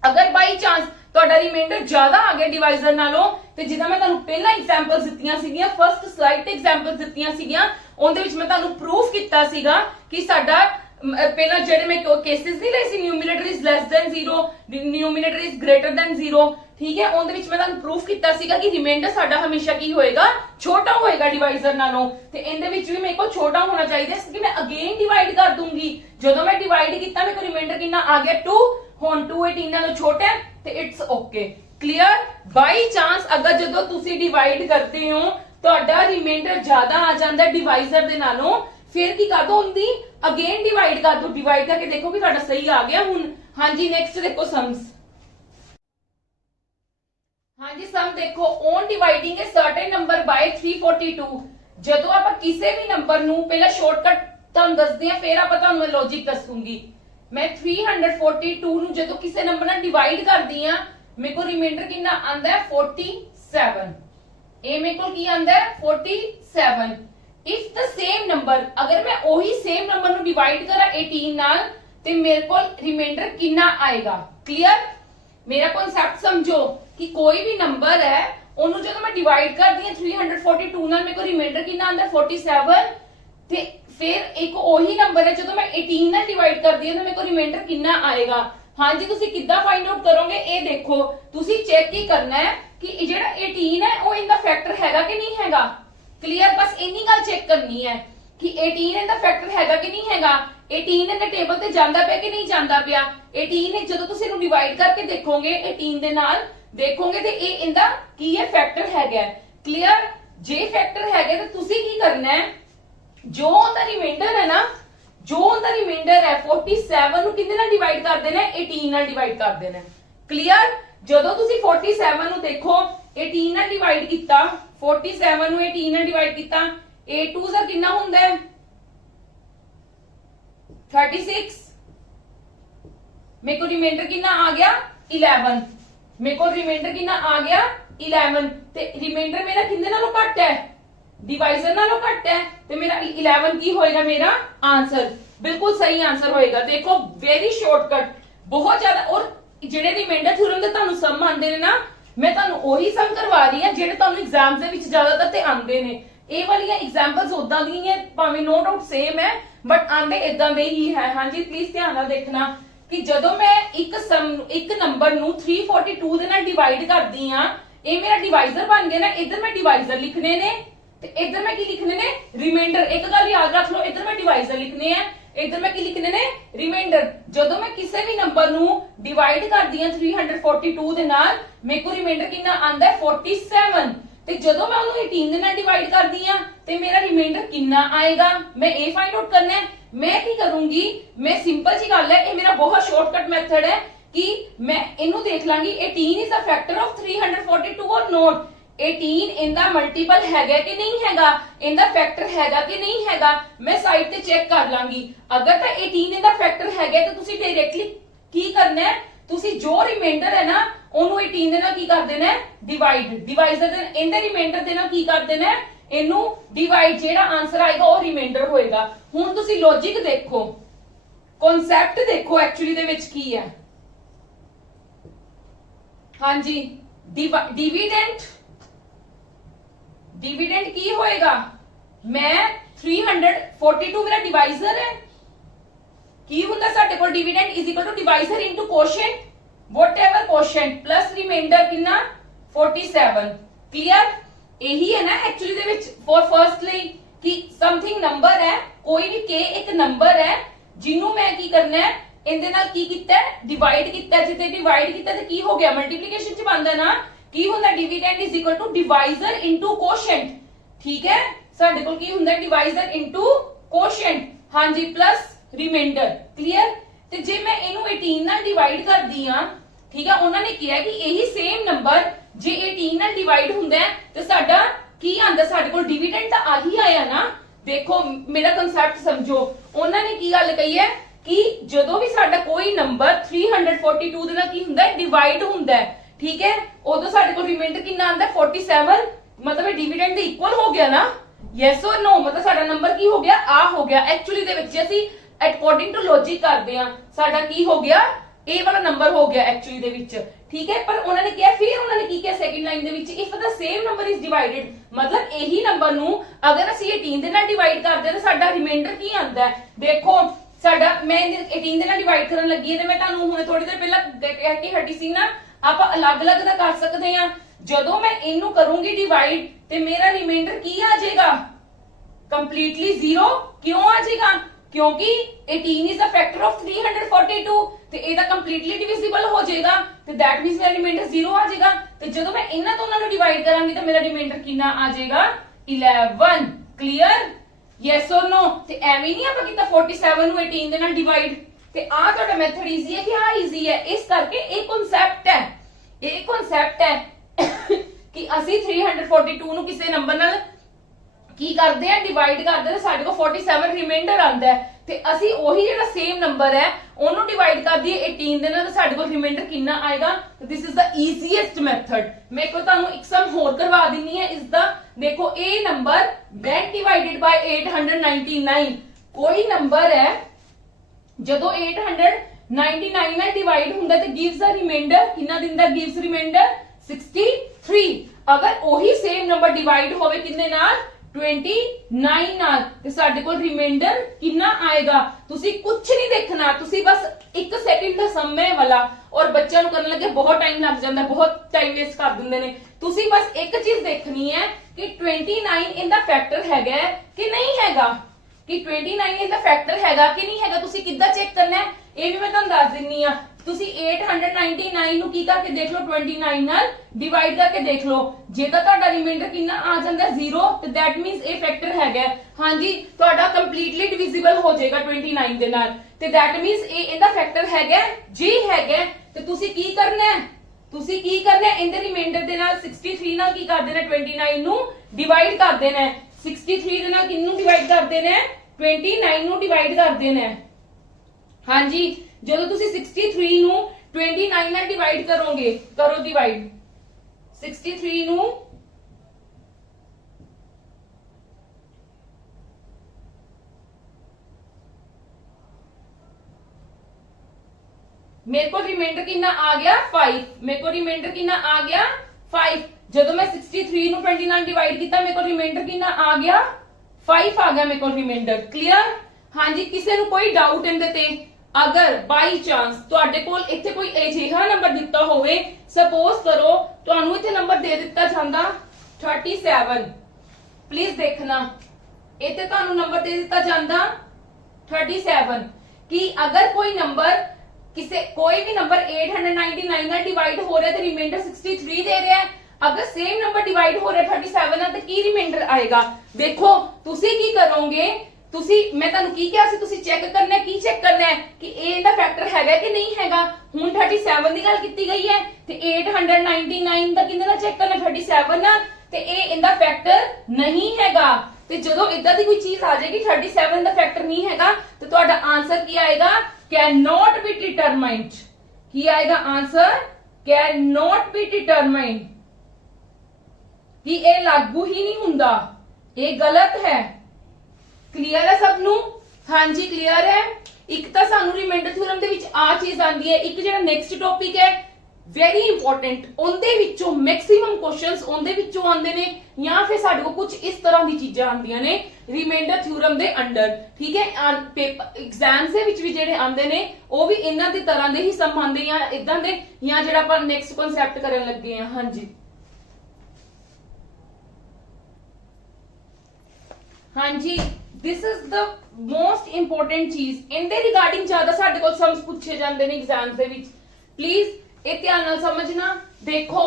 ਅਗਰ ਬਾਈ ਚਾਂਸ ਤੁਹਾਡਾ ਰਿਮਾਈਂਡਰ ਜ਼ਿਆਦਾ ਆ ਗਿਆ ਡਿਵਾਈਜ਼ਰ ਨਾਲੋਂ, ਤੇ ਜਿੱਦਾਂ ਮੈਂ ਤੁਹਾਨੂੰ ਪਹਿਲਾਂ ਐਗਜ਼ਾਮਪਲਸ ਦਿੱਤੀਆਂ ਸੀਗੀਆਂ, ਫਰਸਟ ਸਲਾਈਡ ਤੇ ਐਗਜ਼ਾਮਪਲਸ ਦਿੱਤੀਆਂ ਸੀਗੀਆਂ, ਉਹਦੇ ਵਿੱਚ ਮੈਂ ਤੁਹਾਨੂੰ ਪ੍ਰੂਫ ਕੀਤਾ ਸੀਗਾ ਕਿ ਸਾਡਾ ਪਹਿਲਾਂ ਜਿਹੜੇ ਮੈਂ ਕੇਸਿਸ ਨਹੀਂ ਲਏ ਸੀ, numerator is less than 0, numerator is greater than 0, ਠੀਕ ਹੈ, ਉਹਦੇ ਵਿੱਚ ਮੈਂ ਤੁਹਾਨੂੰ ਪ੍ਰੂਫ ਕੀਤਾ ਸੀਗਾ ਕਿ ਰਿਮਾਈਂਡਰ ਸਾਡਾ ਹਮੇਸ਼ਾ ਕੀ ਹੋਏਗਾ ਛੋਟਾ ਹੋਏਗਾ ਡਿਵਾਈਜ਼ਰ ਨਾਲੋਂ, ਤੇ ਇਹਦੇ ਵਿੱਚ ਵੀ ਮੇਰੇ ਕੋਲ ਛੋਟਾ ਹੋਣਾ ਚਾਹੀਦਾ ਸੀ ਕਿ ਮੈਂ ਅਗੇਨ ਡਿਵਾਈਡ ਕਰ ਦੂੰਗੀ। ਜਦੋਂ ਮੈਂ ਡਿਵਾਈਡ ਕੀਤਾ ਮੇਰੇ ਕੋਲ ਰਿਮਾਈਂਡਰ ਕਿੰਨਾ ਆ ਗਿਆ 2, ਹੁਣ 2 18 ਨਾਲੋਂ ਛੋਟਾ ਹੈ ਤੇ it's okay, clear. By chance ਅਗਰ ਜਦੋਂ ਤੁਸੀਂ ਡਿਵਾਈਡ ਕਰਦੇ ਹੋ ਤੁਹਾਡਾ ਰਿਮਾਈਂਡਰ ਜ਼ਿਆਦਾ ਆ ਜਾਂਦਾ ਡਿਵਾਈਜ਼ਰ ਦੇ ਨਾਲੋਂ, ਫਿਰ ਕੀ ਕਰ ਦੋ ਹੁੰਦੀ ਅਗੇਨ ਡਿਵਾਈਡ ਕਰ ਦੋ, ਡਿਵਾਈਡ ਕਰਕੇ ਦੇਖੋ ਕਿ ਤੁਹਾਡਾ ਸਹੀ ਆ ਗਿਆ ਹੁਣ। ਹਾਂਜੀ ਨੈਕਸਟ ਦੇਖੋ ਸਮਸ। ਹਾਂਜੀ ਸਮ ਦੇਖੋ, on dividing a certain number by 342, ਜਦੋਂ ਆਪਾਂ ਕਿਸੇ ਵੀ ਨੰਬਰ ਨੂੰ ਪਹਿਲਾਂ ਸ਼ਾਰਟਕਟ ਤੁਹਾਨੂੰ ਦੱਸਦੇ ਆ ਫਿਰ ਆਪਾਂ ਤੁਹਾਨੂੰ ਲੌਜੀਕ ਦੱਸੂਗੀ। ਮੈਂ 342 ਨੂੰ ਜਦੋਂ ਕਿਸੇ ਨੰਬਰ ਨਾਲ ਡਿਵਾਈਡ ਕਰਦੀ ਆ ਮੇਰੇ ਕੋਲ ਰਿਮਾਈਂਡਰ ਕਿੰਨਾ ਆਂਦਾ ਹੈ 47, ਇਹ ਮੇਰੇ ਕੋਲ ਕੀ ਆਂਦਾ ਹੈ 47। ਇਫ ਦ ਸੇਮ ਨੰਬਰ, ਅਗਰ ਮੈਂ ਉਹੀ ਸੇਮ ਨੰਬਰ ਨੂੰ ਡਿਵਾਈਡ ਕਰਾਂ 18 ਨਾਲ ਤੇ ਮੇਰੇ ਕੋਲ ਰਿਮਾਈਂਡਰ ਕਿੰਨਾ ਆਏਗਾ, ਕਲੀਅਰ। ਮੇਰਾ ਕਨਸੈਪਟ ਸਮਝੋ ਕਿ ਕੋਈ ਵੀ ਨੰਬਰ ਹੈ ਉਹਨੂੰ ਜਦੋਂ ਮੈਂ ਡਿਵਾਈਡ ਕਰਦੀ ਹਾਂ 342 ਨਾਲ ਮੇਰੇ ਕੋਲ ਰਿਮਾਈਂਡਰ ਕਿੰਨਾ ਆਂਦਾ 47, ਤੇ ਫਿਰ ਇੱਕ ਉਹੀ ਨੰਬਰ ਹੈ ਜਦੋਂ ਮੈਂ 18 ਨਾਲ ਡਿਵਾਈਡ ਕਰਦੀ ਹਾਂ ਤਾਂ ਮੇਰੇ ਕੋਲ ਰਿਮਾਈਂਡਰ ਕਿੰਨਾ ਆਏਗਾ। ਹਾਂਜੀ ਤੁਸੀਂ ਕਿੱਦਾਂ ਫਾਈਂਡ ਆਊਟ ਕਰੋਗੇ, ਇਹ ਦੇਖੋ ਤੁਸੀਂ ਚੈੱਕ ਹੀ ਕਰਨਾ ਹੈ ਕਿ ਜਿਹੜਾ 18 ਹੈ ਉਹ ਇਹਦਾ ਫੈਕਟਰ ਹੈਗਾ ਕਿ ਨਹੀਂ ਹੈਗਾ, ਕਲੀਅਰ। ਬਸ ਇੰਨੀ ਗੱਲ ਚੈੱਕ ਕਰਨੀ ਹੈ ਕਿ 18 ਇਹਦਾ ਫੈਕਟਰ ਹੈਗਾ ਕਿ ਨਹੀਂ ਹੈਗਾ, 18 ਇਹਦੇ ਟੇਬਲ ਤੇ ਜਾਂਦਾ ਪਿਆ ਕਿ ਨਹੀਂ ਜਾਂਦਾ ਪਿਆ। 18 ਜਦੋਂ ਤੁਸੀਂ ਇਹਨੂੰ ਡਿਵਾਈਡ ਕਰਕੇ ਦੇਖੋਗੇ 18 ਦੇ ਨਾਲ ਦੇਖੋਗੇ ਤੇ ਇਹ ਇਹਦਾ ਕੀ ਹੈ ਫੈਕਟਰ ਹੈਗਾ, ਕਲੀਅਰ। ਜੇ ਫੈਕਟਰ ਹੈਗਾ ਤਾਂ ਤੁਸੀਂ ਕੀ ਕਰਨਾ ਹੈ, ਜੋ ਉਹਦਾ ਰਿਮਾਈਂਡਰ ਹੈ ਨਾ, ਜੋ ਉਹਦਾ ਰਿਮਾਈਂਡਰ ਹੈ 47 ਨੂੰ ਕਿੰਨੇ ਨਾਲ ਡਿਵਾਈਡ ਕਰ ਦੇਣਾ 18 ਨਾਲ ਡਿਵਾਈਡ ਕਰ ਦੇਣਾ, ਕਲੀਅਰ। ਜਦੋਂ ਤੁਸੀਂ 47 ਨੂੰ ਦੇਖੋ 18 ਨਾਲ ਡਿਵਾਈਡ ਕੀਤਾ, 47 ਨੂੰ 18 ਨਾਲ ਡਿਵਾਈਡ ਕੀਤਾ, 8 ਦਾ ਕਿੰਨਾ ਹੁੰਦਾ ਹੈ 36, ਮੇਰੇ ਕੋਲ ਰਿਮਾਈਂਡਰ ਕਿੰਨਾ ਆ ਗਿਆ 11, ਮੇਰੇ ਕੋਲ ਰਿਮਾਈਂਡਰ ਕਿੰਨਾ ਆ ਗਿਆ 11, ਤੇ ਰਿਮਾਈਂਡਰ ਮੇਰਾ ਕਿੰਨੇ ਨਾਲੋਂ ਘੱਟ ਹੈ ਡਿਵਾਈਜ਼ਰ ਨਾਲੋਂ ਘੱਟ ਹੈ, ਤੇ ਮੇਰਾ 11 ਕੀ ਹੋਏਗਾ ਮੇਰਾ ਆਨਸਰ, ਬਿਲਕੁਲ ਸਹੀ ਆਨਸਰ ਹੋਏਗਾ। ਦੇਖੋ ਵੈਰੀ ਸ਼ਾਰਟਕਟ, ਬਹੁਤ ਜ਼ਿਆਦਾ। ਔਰ ਜਿਹੜੇ ਰਿਮਾਈਂਡਰ ਥਿਊਰਮ ਦੇ ਤੁਹਾਨੂੰ ਸਮ ਆਉਂਦੇ ਨੇ ਨਾ, ਮੈਂ ਤੁਹਾਨੂੰ ਉਹੀ ਸਮ ਕਰਵਾ ਰਹੀ ਹਾਂ ਜਿਹੜੇ ਤੁਹਾਨੂੰ ਐਗਜ਼ਾਮਸ ਦੇ ਵਿੱਚ ਜ਼ਿਆਦਾਤਰ ਤੇ ਆਉਂਦੇ ਨੇ। ਇਹ ਵਾਲੀਆਂ ਐਗਜ਼ਾਮਪਲਸ ਉਦਾਂ ਦੀਆਂ ਹੈ, ਭਾਵੇਂ ਨੋ ਡਾਊਟ ਸੇਮ ਹੈ ਬਟ ਆਂਦੇ ਇਦਾਂ ਦੇ ਹੀ ਹੈ। ਹਾਂਜੀ ਪਲੀਜ਼ ਧਿਆਨ ਨਾਲ ਦੇਖਣਾ ਕਿ ਜਦੋਂ ਮੈਂ ਇੱਕ ਨੰਬਰ ਨੂੰ 342 ਦੇ ਨਾਲ ਡਿਵਾਈਡ ਕਰਦੀ ਆ, ਇਹ ਮੇਰਾ ਡਿਵਾਈਜ਼ਰ ਬਣ ਗਿਆ ਨਾ, ਇੱਧਰ ਮੈਂ ਡਿਵਾਈਜ਼ਰ ਲਿਖਣੇ ਨੇ ਤੇ ਇੱਧਰ ਮੈਂ ਕੀ ਲਿਖਣੇ ਨੇ, ਰਿਮਾਈਂਡਰ। ਇੱਕ ਗੱਲ ਯਾਦ ਰੱਖ ਲਓ, ਇੱਧਰ ਮੈਂ ਡਿਵਾਈਜ਼ਰ ਲਿਖਣੇ ਆ, ਇੱਧਰ ਮੈਂ ਕੀ ਲਿਖਣੇ ਨੇ, ਰਿਮਾਈਂਡਰ। ਜਦੋਂ ਮੈਂ ਕਿਸੇ ਵੀ ਨੰਬਰ ਨੂੰ ਡਿਵਾਈਡ ਕਰਦੀ ਆ 342 ਦੇ ਨਾਲ, ਮੇਰੇ ਕੋਲ ਰਿਮਾਈਂਡਰ ਕਿੰਨਾ ਆਂਦਾ ਹੈ 47। ਤੇ ਜਦੋਂ ਮੈਂ ਉਹਨੂੰ 18 ਦੇ ਨਾਲ ਡਿਵਾਈਡ ਕਰਦੀ ਆ ਤੇ ਮੇਰਾ ਰਿਮਾਈਂਡਰ ਕਿੰਨਾ ਆਏਗਾ, ਮੈਂ ਇਹ ਫਾਈਂਡ ਆਊਟ ਕਰਨਾ ਹੈ। ਮੈਂ ਕੀ ਕਰੂੰਗੀ, ਮੈਂ ਸਿੰਪਲ ਜੀ ਗੱਲ ਹੈ, ਇਹ ਮੇਰਾ ਬਹੁਤ ਸ਼ਾਰਟਕਟ ਮੈਥਡ ਹੈ ਕਿ ਮੈਂ ਇਹਨੂੰ ਦੇਖ ਲਾਂਗੀ 18 ਇਜ਼ ਅ ਫੈਕਟਰ ਆਫ 342 ਔਰ ਨੋਟ। 18 ਇਹਦਾ ਮਲਟੀਪਲ ਹੈਗਾ ਕਿ ਨਹੀਂ ਹੈਗਾ, ਇਹਦਾ ਫੈਕਟਰ ਹੈਗਾ ਕਿ ਨਹੀਂ ਹੈਗਾ, ਮੈਂ ਸਾਈਡ ਤੇ ਚੈੱਕ ਕਰ ਲਾਂਗੀ। ਅਗਰ ਤਾਂ 18 ਇਹਦਾ ਫੈਕਟਰ ਹੈਗਾ ਤਾਂ ਤੁਸੀਂ ਡਾਇਰੈਕਟਲੀ ਕੀ ਕਰਨਾ ਹੈ, ਤੁਸੀਂ ਜੋ ਰਿਮਾਈਂਡਰ ਹੈ ਨਾ ਉਹਨੂੰ 18 ਦੇ ਨਾਲ ਕੀ ਕਰ ਦੇਣਾ ਹੈ, ਡਿਵਾਈਡ। ਡਿਵਾਈਜ਼ਰ ਦੇ ਇਹਦੇ ਰਿਮਾਈਂਡਰ ਦੇ ਨਾਲ ਕੀ ਕਰ ਦੇਣਾ ਹੈ, ਇਹਨੂੰ ਡਿਵਾਈਡ। ਜਿਹੜਾ ਆਨਸਰ ਆਏਗਾ ਉਹ ਰਿਮਾਈਂਡਰ ਹੋਏਗਾ। ਹੁਣ ਤੁਸੀਂ ਲੌਜੀਕ ਦੇਖੋ, ਕਨਸੈਪਟ ਦੇਖੋ ਐਕਚੁਅਲੀ ਦੇ ਵਿੱਚ ਕੀ ਹੈ। ਹਾਂਜੀ ਡਿਵੀਡੈਂਡ, डिविडेंड की होएगा, मैं 342 मेरा डिवाइजर है, की हुंदा साडे कोल dividend is equal to divisor into quotient, whatever quotient plus remainder कितना 47। क्लियर? यही है ना एक्चुअली दे विच फॉर फर्स्टली कि समथिंग नंबर है, कोई भी के एक नंबर है जिन्नू मैं की करना है, इनदे नाल की कीता है, डिवाइड कीता है। जिते डिवाइड कीता ते की हो गया, मल्टीप्लिकेशन च बनदा ना, की ਹੁੰਦਾ dividend is equal to divisor into quotient. ठीक है, ਸਾਡੇ ਕੋਲ ਕੀ ਹੁੰਦਾ डिवाइजर इनटू कोशेंट। ਹਾਂਜੀ प्लस रिमाइंडर। क्लियर? ਤੇ ਜੇ ਮੈਂ ਇਹਨੂੰ 18 ਨਾਲ ਡਿਵਾਈਡ ਕਰਦੀ ਆ, ਠੀਕ ਹੈ, ਉਹਨਾਂ ਨੇ ਕਿਹਾ ਕਿ ਇਹੀ ਸੇਮ ਨੰਬਰ ਜੇ 18 ਨਾਲ ਡਿਵਾਈਡ ਹੁੰਦਾ ਹੈ ਤੇ ਸਾਡਾ ਕੀ ਆਂਦਾ, ਸਾਡੇ ਕੋਲ डिविडेंड ਤਾਂ ਆਹੀ ਆਇਆ ਨਾ। ਦੇਖੋ ਮੇਰਾ ਕਨਸੈਪਟ ਸਮਝੋ, ਉਹਨਾਂ ਨੇ ਕੀ ਗੱਲ ਕਹੀ ਹੈ ਕਿ ਜਦੋਂ ਵੀ ਸਾਡਾ ਕੋਈ ਨੰਬਰ 342 ਦੇ ਨਾਲ ਕੀ ਹੁੰਦਾ ਹੈ, ਡਿਵਾਈਡ ਹੁੰਦਾ ਹੈ, ठीक है, उदो साडे कोल रिमाइंडर कितना आंदा 47, मतलब डिविडेंड दे इक्वल हो गया ना, यस और नो, मतलब साडा नंबर की हो गया, आ हो गया। एक्चुअली दे विच ਅਸੀਂ अकॉर्डिंग टू लॉजिक करदे आ, साडा की हो गया, ए वाला नंबर हो गया एक्चुअली दे विच। ठीक है, पर उन्होंने कहा, फिर उन्होंने की किया second line they which, if the same number is divided, मतलब यही नंबर नु अगर ਅਸੀਂ 18 ਦੇ ਨਾਲ ਡਿਵਾਈਡ ਕਰਦੇ ਤਾਂ ਸਾਡਾ ਰਿਮਾਈਂਡਰ ਕੀ ਆਂਦਾ ਹੈ। ਦੇਖੋ ਸਾਡਾ ਮੈਂ 18 ਦੇ ਨਾਲ ਡਿਵਾਈਡ ਕਰਨ ਲੱਗੀ ਤੇ ਮੈਂ ਤੁਹਾਨੂੰ ਹੁਣੇ ਥੋੜੀ ਦੇਰ ਪਹਿਲਾਂ ਕਹਿ ਕੇ ਹਟੀ ਸੀ ਨਾ, ਆਪਾਂ ਅਲੱਗ-ਅਲੱਗ ਦਾ ਕਰ ਸਕਦੇ ਆ। ਜਦੋਂ ਮੈਂ ਇਹਨੂੰ ਕਰੂੰਗੀ ਡਿਵਾਈਡ ਤੇ ਮੇਰਾ ਰਿਮਾਈਂਡਰ ਕੀ ਆ ਜਾਏਗਾ, ਕੰਪਲੀਟਲੀ 0। ਕਿਉਂ ਆ ਜਾਏਗਾ, ਕਿਉਂਕਿ 18 ਇਜ਼ ਅ ਫੈਕਟਰ ਆਫ 342 ਤੇ ਇਹਦਾ ਕੰਪਲੀਟਲੀ ਡਿਵੀਜ਼ੀਬਲ ਹੋ ਜਾਏਗਾ ਤੇ ਦੈਟ ਮੀਨਸ ਮੇਰਾ ਰਿਮਾਈਂਡਰ 0 ਆ ਜਾਏਗਾ। ਤੇ ਜਦੋਂ ਮੈਂ ਇਹਨਾਂ ਦੋਨਾਂ ਨੂੰ ਡਿਵਾਈਡ ਕਰਾਂਗੀ ਤਾਂ ਮੇਰਾ ਰਿਮਾਈਂਡਰ ਕਿੰਨਾ ਆ ਜਾਏਗਾ, 11। ਕਲੀਅਰ? Yes or no? ਤੇ ਐਵੇਂ ਨਹੀਂ ਆਪਾਂ ਕੀਤਾ 47 ਨੂੰ 18 ਦੇ ਨਾਲ ਡਿਵਾਈਡ। ਤੇ ਆ ਤੁਹਾਡਾ ਮੈਥਡ ਈਜ਼ੀ ਹੈ ਕਿ ਆ ਈਜ਼ੀ ਹੈ, ਇਸ ਕਰਕੇ ਇਹ ਕਨਸੈਪਟ ਹੈ, ਇਹ ਕਨਸੈਪਟ ਹੈ ਕਿ ਅਸੀਂ 342 ਨੂੰ ਕਿਸੇ ਨੰਬਰ ਨਾਲ ਕੀ ਕਰਦੇ ਆ, ਡਿਵਾਈਡ ਕਰਦੇ ਤੇ ਸਾਡੇ ਕੋਲ 47 ਰਿਮਾਈਂਡਰ ਆਂਦਾ ਹੈ ਤੇ ਅਸੀਂ ਉਹੀ ਜਿਹੜਾ ਸੇਮ ਨੰਬਰ ਹੈ ਉਹਨੂੰ ਡਿਵਾਈਡ ਕਰ ਦਈਏ 18 ਦੇ ਨਾਲ ਤੇ ਸਾਡੇ ਕੋਲ ਰਿਮਾਈਂਡਰ ਕਿੰਨਾ ਆਏਗਾ। ਦਿਸ ਇਜ਼ ਦ ਈਜ਼ੀਐਸਟ ਮੈਥਡ। ਮੈਂ ਕੋਈ ਤੁਹਾਨੂੰ ਇੱਕ ਸਮ ਹੋਰ ਕਰਵਾ ਦਿੰਨੀ ਹੈ ਇਸ ਦਾ। ਦੇਖੋ ਇਹ ਨੰਬਰ that divided by 899, ਕੋਈ ਨੰਬਰ ਹੈ ਜਦੋਂ 899 ਨਾਲ ਡਿਵਾਈਡ ਹੁੰਦਾ ਤੇ ਗਿਵਸ ਅ ਰਿਮਾਈਂਡਰ ਕਿੰਨਾ ਦਿੰਦਾ, ਗਿਵਸ ਰਿਮਾਈਂਡਰ 63। ਅਗਰ ਉਹੀ ਸੇਮ ਨੰਬਰ ਡਿਵਾਈਡ ਹੋਵੇ ਕਿੰਨੇ ਨਾਲ, 29 ਨਾਲ, ਤੇ ਸਾਡੇ ਕੋਲ ਰਿਮਾਈਂਡਰ ਕਿੰਨਾ ਆਏਗਾ। ਤੁਸੀਂ ਕੁਝ ਨਹੀਂ ਦੇਖਣਾ, ਤੁਸੀਂ ਬਸ 1 ਸੈਕਿੰਡ ਦਾ ਸਮਾਂ ਵਾਲਾ, ਔਰ ਬੱਚਿਆਂ ਨੂੰ ਕਰਨ ਲੱਗੇ ਬਹੁਤ ਟਾਈਮ ਲੱਗ ਜਾਂਦਾ, ਬਹੁਤ ਟਾਈਮ ਵੇਸਟ ਕਰ ਦਿੰਦੇ ਨੇ। ਤੁਸੀਂ ਬਸ ਇੱਕ ਚੀਜ਼ ਦੇਖਣੀ ਹੈ ਕਿ 29 ਇਹਦਾ ਫੈਕਟਰ ਹੈਗਾ ਕਿ ਨਹੀਂ ਹੈਗਾ, ਕਿ 29 ਇਹਦਾ ਫੈਕਟਰ ਹੈਗਾ ਕਿ ਨਹੀਂ ਹੈਗਾ। ਤੁਸੀਂ ਕਿੱਦਾਂ ਚੈੱਕ ਕਰਨਾ ਹੈ ਇਹ ਵੀ ਮੈਂ ਤੁਹਾਨੂੰ ਦੱਸ ਦਿੰਨੀ ਆ। ਤੁਸੀਂ 899 ਨੂੰ ਕੀ ਕਰਕੇ ਦੇਖ ਲਓ, 29 ਨਾਲ ਡਿਵਾਈਡ ਕਰਕੇ ਦੇਖ ਲਓ। ਜੇ ਤਾਂ ਤੁਹਾਡਾ ਰਿਮਾਈਂਡਰ ਕਿੰਨਾ ਆ ਜਾਂਦਾ 0 ਤੇ ਦੈਟ ਮੀਨਸ ਇਹ ਫੈਕਟਰ ਹੈਗਾ। ਹਾਂਜੀ, ਤੁਹਾਡਾ ਕੰਪਲੀਟਲੀ ਡਿਵੀਜ਼ੀਬਲ ਹੋ ਜਾਏਗਾ 29 ਦੇ ਨਾਲ ਤੇ ਦੈਟ ਮੀਨਸ ਇਹ ਇਹਦਾ ਫੈਕਟਰ ਹੈਗਾ। ਜੇ ਹੈਗਾ ਤੇ ਤੁਸੀਂ ਕੀ ਕਰਨਾ ਹੈ, ਤੁਸੀਂ ਕੀ ਕਰਨਾ ਹੈ, ਇਹਦੇ ਰਿਮਾਈਂਡਰ ਦੇ ਨਾਲ 63 ਨਾਲ ਕੀ ਕਰ ਦੇਣਾ, 29 ਨੂੰ ਡਿਵਾਈਡ ਕਰ ਦੇਣਾ। 63 ਦੇ ਨਾਲ ਕਿੰਨੂੰ ਡਿਵਾਈਡ ਕਰ ਦੇਣਾ, 29 ਨੂੰ ਡਿਵਾਈਡ ਕਰ ਦੇਣਾ। ਹਾਂਜੀ, ਜਦੋਂ ਤੁਸੀਂ 63 ਨੂੰ 29 ਨਾਲ ਡਿਵਾਈਡ ਕਰੋਗੇ, ਕਰੋ ਡਿਵਾਈਡ 63 ਨੂੰ मेरे को रिमाइंडर कितना आ गया 5, मेरे को रिमाइंडर कितना आ गया 5। ਜਦੋਂ ਮੈਂ 63 ਨੂੰ 20 ਨਾਲ ਡਿਵਾਈਡ ਕੀਤਾ ਮੇਰੇ ਕੋਲ ਰਿਮਾਈਂਡਰ ਕਿੰਨਾ ਆ ਗਿਆ 5 ਆ ਗਿਆ ਮੇਰੇ ਕੋਲ ਰਿਮਾਈਂਡਰ ਕਲੀਅਰ ਹਾਂਜੀ ਕਿਸੇ ਨੂੰ ਕੋਈ ਡਾਊਟ ਇਹਦੇ ਤੇ ਅਗਰ ਬਾਈ ਚਾਂਸ ਤੁਹਾਡੇ ਕੋਲ ਇੱਥੇ ਕੋਈ ਅਜਿਹਾ ਨੰਬਰ ਦਿੱਤਾ ਹੋਵੇ ਸਪੋਜ਼ ਕਰੋ ਤੁਹਾਨੂੰ ਇੱਥੇ ਨੰਬਰ ਦੇ ਦਿੱਤਾ ਜਾਂਦਾ 37 ਪਲੀਜ਼ ਦੇਖਣਾ ਇੱਥੇ ਤੁਹਾਨੂੰ ਨੰਬਰ ਦੇ ਦਿੱਤਾ ਜਾਂਦਾ 37 ਕਿ ਅਗਰ ਕੋਈ ਨੰਬਰ कोई भी नंबर 899 ਨਾਲ डिवाइड हो रहा है तो रिमाइंडर 63 दे रहा है अगर सेम नंबर डिवाइड हो रहा है 37 है तो की रिमाइंडर आएगा देखो तुसी की करोगे तुसी मैं ਤੁਹਾਨੂੰ ਕੀ ਕਿਹਾ ਸੀ ਤੁਸੀਂ ਚੈੱਕ ਕਰਨਾ ਕੀ ਚੈੱਕ ਕਰਨਾ ਹੈ ਕਿ a ਦਾ ਫੈਕਟਰ ਹੈਗਾ ਕਿ ਨਹੀਂ ਹੈਗਾ ਹੁਣ 37 ਦੀ ਗੱਲ ਕੀਤੀ ਗਈ ਹੈ ਤੇ 899 ਦਾ ਕਿੰਨੇ ਦਾ ਚੈੱਕ ਕਰਨਾ 37 ਨਾਲ ਤੇ ਇਹ ਇਹਦਾ ਫੈਕਟਰ ਨਹੀਂ ਹੈਗਾ ਤੇ ਜਦੋਂ ਇਦਾਂ ਦੀ ਕੋਈ ਚੀਜ਼ ਆ ਜਾਏਗੀ 37 ਦਾ ਫੈਕਟਰ ਨਹੀਂ ਹੈਗਾ ਤੇ ਤੁਹਾਡਾ ਆਨਸਰ ਕੀ ਆਏਗਾ cannot be determined ਕੀ ਆਏਗਾ ਆਨਸਰ cannot be determined ਕਿ ਇਹ ਲਾਗੂ ਹੀ ਨਹੀਂ ਹੁੰਦਾ ਇਹ ਗਲਤ ਹੈ ਕਲੀਅਰ ਹੈ ਸਭ ਨੂੰ ਹਾਂਜੀ ਕਲੀਅਰ ਹੈ ਇੱਕ ਤਾਂ ਸਾਨੂੰ ਰਿਮਾਈਂਡਰ ਥਿਊਰਮ ਦੇ ਵਿੱਚ ਆ ਚੀਜ਼ ਆਂਦੀ ਹੈ ਇੱਕ ਜਿਹੜਾ ਨੈਕਸਟ ਟੌਪਿਕ ਹੈ वेरी इंपॉर्टेंट ਉਹਦੇ ਵਿੱਚੋਂ ਮੈਕਸਿਮਮ ਕੁਐਸਚਨਸ ਉਹਦੇ ਵਿੱਚੋਂ ਆਉਂਦੇ ਨੇ ਜਾਂ ਫਿਰ ਸਾਡੇ ਕੋਲ ਕੁਝ ਇਸ ਤਰ੍ਹਾਂ ਦੀ ਚੀਜ਼ਾਂ ਆਉਂਦੀਆਂ ਨੇ ਰਿਮਾਈਂਡਰ ਥਿਊਰਮ ਦੇ ਅੰਡਰ ਠੀਕ ਹੈ ਪੇਪਰ ਐਗਜ਼ਾਮਸ ਦੇ ਵਿੱਚ ਵੀ ਜਿਹੜੇ ਆਉਂਦੇ ਨੇ ਉਹ ਵੀ ਇਹਨਾਂ ਦੀ ਤਰ੍ਹਾਂ ਦੇ ਹੀ ਸਮ ਆਉਂਦੇ ਆ ਇਦਾਂ ਦੇ ਜਾਂ ਜਿਹੜਾ ਆਪਾਂ ਨੈਕਸਟ ਕਨਸੈਪਟ ਕਰਨ ਲੱਗੇ ਆ ਹਾਂਜੀ ਹਾਂਜੀ this is the most important ਚੀਜ਼ ਇਹਦੇ ਰਿਗਾਰਡਿੰਗ ਜ਼ਿਆਦਾ ਸਾਡੇ ਕੋਲ ਸਮਸ ਪੁੱਛੇ ਜਾਂਦੇ ਨੇ ਐਗਜ਼ਾਮਸ ਦੇ ਵਿੱਚ ਪਲੀਜ਼ ਇਹ ਧਿਆਨ ਨਾਲ ਸਮਝਣਾ ਦੇਖੋ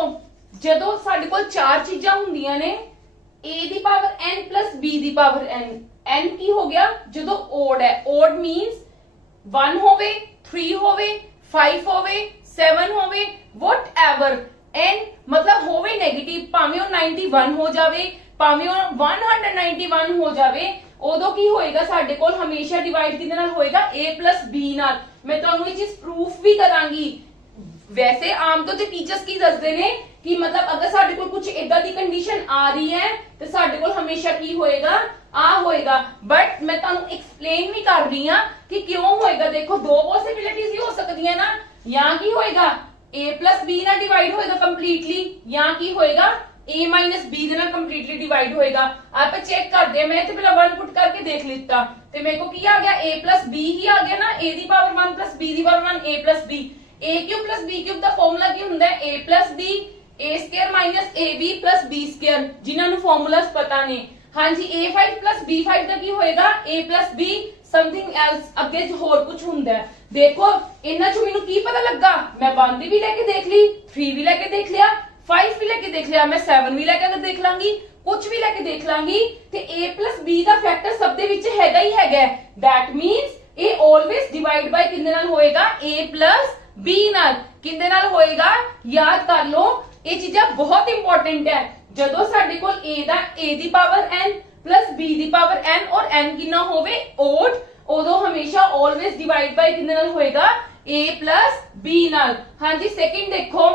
ਜਦੋਂ ਸਾਡੇ ਕੋਲ ਚਾਰ ਚੀਜ਼ਾਂ ਹੁੰਦੀਆਂ ਨੇ a the power n + b the power n n ਕੀ ਹੋ ਗਿਆ ਜਦੋਂ ਓਡ ਹੈ ਓਡ ਮੀਨਸ 1 ਹੋਵੇ 3 ਹੋਵੇ 5 ਹੋਵੇ 7 ਹੋਵੇ whatever n ਮਤਲਬ ਹੋਵੇ 네ਗੇਟਿਵ ਭਾਵੇਂ ਉਹ 91 ਹੋ ਜਾਵੇ ਭਾਵੇਂ ਉਹ 191 ਹੋ ਜਾਵੇ ਉਦੋਂ ਕੀ ਹੋਏਗਾ ਸਾਡੇ ਕੋਲ ਹਮੇਸ਼ਾ ਡਿਵਾਈਡ ਕਿਹਦੇ ਨਾਲ ਹੋਏਗਾ a + b ਨਾਲ ਮੈਂ ਤੁਹਾਨੂੰ ਇਹ ਚੀਜ਼ ਪ੍ਰੂਫ ਵੀ ਕਰਾਂਗੀ वैसे आम तो टीचर्स की दसदे ने कि मतलब अगर साडे कोल कुछ इदा दी कंडीशन आ रही है तो साडे कोल हमेशा की होएगा आ होएगा बट मैं तानू एक्सप्लेन भी कर रही हां कि क्यों होएगा देखो दो पॉसिबिलिटीज ही हो सकती है ना या की होएगा a + b ना डिवाइड होएगा कंप्लीटली या की होएगा a - b दे नाल कंप्लीटली डिवाइड होएगा आप चेक करदे मैं इथे पहला 1 पुट करके देख लेता ते मेरे को की आ गया a + b ही आ गया ना a दी पावर 1 + b दी power 1 a + b a³ + b³ ਦਾ ਫਾਰਮੂਲਾ ਕੀ ਹੁੰਦਾ ਹੈ a + b a² - ab + b² ਜਿਨ੍ਹਾਂ ਨੂੰ ਫਾਰਮੂਲਾਸ ਪਤਾ ਨੇ ਹਾਂਜੀ a5 + b5 ਦਾ ਕੀ ਹੋਏਗਾ a + b ਸਮਥਿੰਗ ਐਲਸ ਅੱਗੇ ਹੋਰ ਕੁਝ ਹੁੰਦਾ ਹੈ ਦੇਖੋ ਇਹਨਾਂ ਚੋਂ ਮੈਨੂੰ ਕੀ ਪਤਾ ਲੱਗਾ ਮੈਂ 1 ਦੀ ਵੀ ਲੈ ਕੇ ਦੇਖ ਲਈ 3 ਵੀ ਲੈ ਕੇ ਦੇਖ ਲਿਆ 5 ਵੀ ਲੈ ਕੇ ਦੇਖ ਲਿਆ ਮੈਂ 7 ਵੀ ਲੈ ਕੇ ਦੇਖ ਲਾਂਗੀ ਕੁਝ ਵੀ ਲੈ ਕੇ ਦੇਖ ਲਾਂਗੀ ਤੇ a + b ਦਾ ਫੈਕਟਰ ਸਭ ਦੇ ਵਿੱਚ ਹੈਗਾ ਹੀ ਹੈਗਾ ਦੈਟ ਮੀਨਸ ਇਹ ਆਲਵੇਸ ਡਿਵਾਈਡ ਬਾਈ ਕਿੰਨੇ ਨਾਲ ਹੋਏਗਾ a + b ਨਾਲ ਕਿੰਦੇ ਨਾਲ ਹੋਏਗਾ ਯਾਦ ਕਰ ਲਓ ਇਹ ਚੀਜ਼ਾਂ ਬਹੁਤ ਇੰਪੋਰਟੈਂਟ ਹੈ ਜਦੋਂ ਸਾਡੇ ਕੋਲ a the power n + b the power n ਔਰ n ਕਿੰਨਾ ਹੋਵੇ ਓਡ ਉਦੋਂ ਹਮੇਸ਼ਾ ਆਲਵੇਸ ਡਿਵਾਈਡ ਬਾਈ ਕਿੰਦੇ ਨਾਲ ਹੋਏਗਾ a + b ਨਾਲ ਹਾਂਜੀ ਸੈਕਿੰਡ ਦੇਖੋ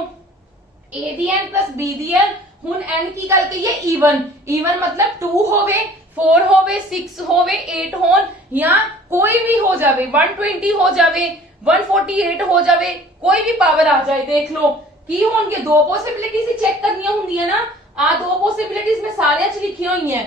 a the n + b the n ਹੁਣ n ਕੀ ਗੱਲ ਕਹੀਏ ਈਵਨ ਮਤਲਬ 2 ਹੋਵੇ 4 ਹੋਵੇ 6 ਹੋਵੇ 8 ਹੋਣ ਜਾਂ ਕੋਈ ਵੀ ਹੋ ਜਾਵੇ 120 ਹੋ ਜਾਵੇ 148 ਹੋ ਜਾਵੇ ਕੋਈ ਵੀ ਪਾਵਰ ਆ ਜਾਏ ਦੇਖ ਲਓ ਕੀ ਹੋਣਗੇ ਦੋ ਪੋਸਿਬਿਲਿਟੀਜ਼ ਹੀ ਚੈੱਕ ਕਰਨੀਆਂ ਹੁੰਦੀਆਂ ਨਾ ਆ ਦੋ ਪੋਸਿਬਿਲਿਟੀਜ਼ ਮੈਂ ਸਾਰਿਆਂ 'ਚ ਲਿਖੀਆਂ ਹੋਈਆਂ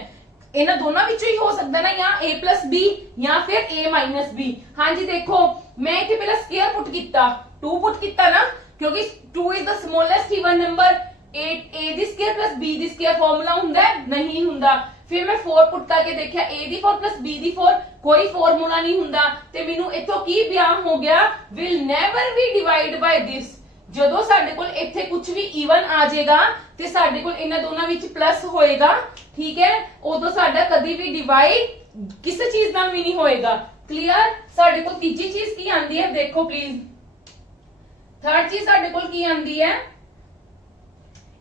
ਇਹਨਾਂ ਦੋਨਾਂ ਵਿੱਚੋਂ ਹੀ ਹੋ ਸਕਦਾ ਨਾ ਜਾਂ a + b ਜਾਂ ਫਿਰ a - b ਹਾਂਜੀ ਦੇਖੋ ਮੈਂ ਇੱਥੇ ਪਹਿਲਾਂ ਸਕੁਅਰ ਪੁੱਟ ਕੀਤਾ 2 ਪੁੱਟ ਕੀਤਾ ਨਾ ਕਿਉਂਕਿ 2 is the smallest even number a ਦੀ ਸਕੁਅਰ + b ਦੀ ਸਕੁਅਰ ਫਾਰਮੂਲਾ ਹੁੰਦਾ ਨਹੀਂ ਹੁੰਦਾ फिर मैं 4 पुट करके देखा a दी 4 + b दी 4 कोई फार्मूला नहीं हुंदा ते मेनू इथों की बयान हो गया will never be divide by this ਜਦੋਂ ਸਾਡੇ ਕੋਲ ਇੱਥੇ ਕੁਝ ਵੀ ਈਵਨ ਆ ਜਾਏਗਾ ਤੇ ਸਾਡੇ ਕੋਲ ਇਹਨਾਂ ਦੋਨਾਂ ਵਿੱਚ ਪਲੱਸ ਹੋਏਗਾ ਠੀਕ ਹੈ ਉਦੋਂ ਸਾਡਾ ਕਦੀ ਵੀ ਡਿਵਾਈਡ ਕਿਸੇ ਚੀਜ਼ ਨਾਲ ਵੀ ਨਹੀਂ ਹੋਏਗਾ ਕਲੀਅਰ ਸਾਡੇ ਕੋਲ ਤੀਜੀ ਚੀਜ਼ ਕੀ ਆਂਦੀ ਹੈ ਦੇਖੋ ਪਲੀਜ਼ ਥਰਡ ਚੀਜ਼ ਸਾਡੇ ਕੋਲ ਕੀ ਆਂਦੀ ਹੈ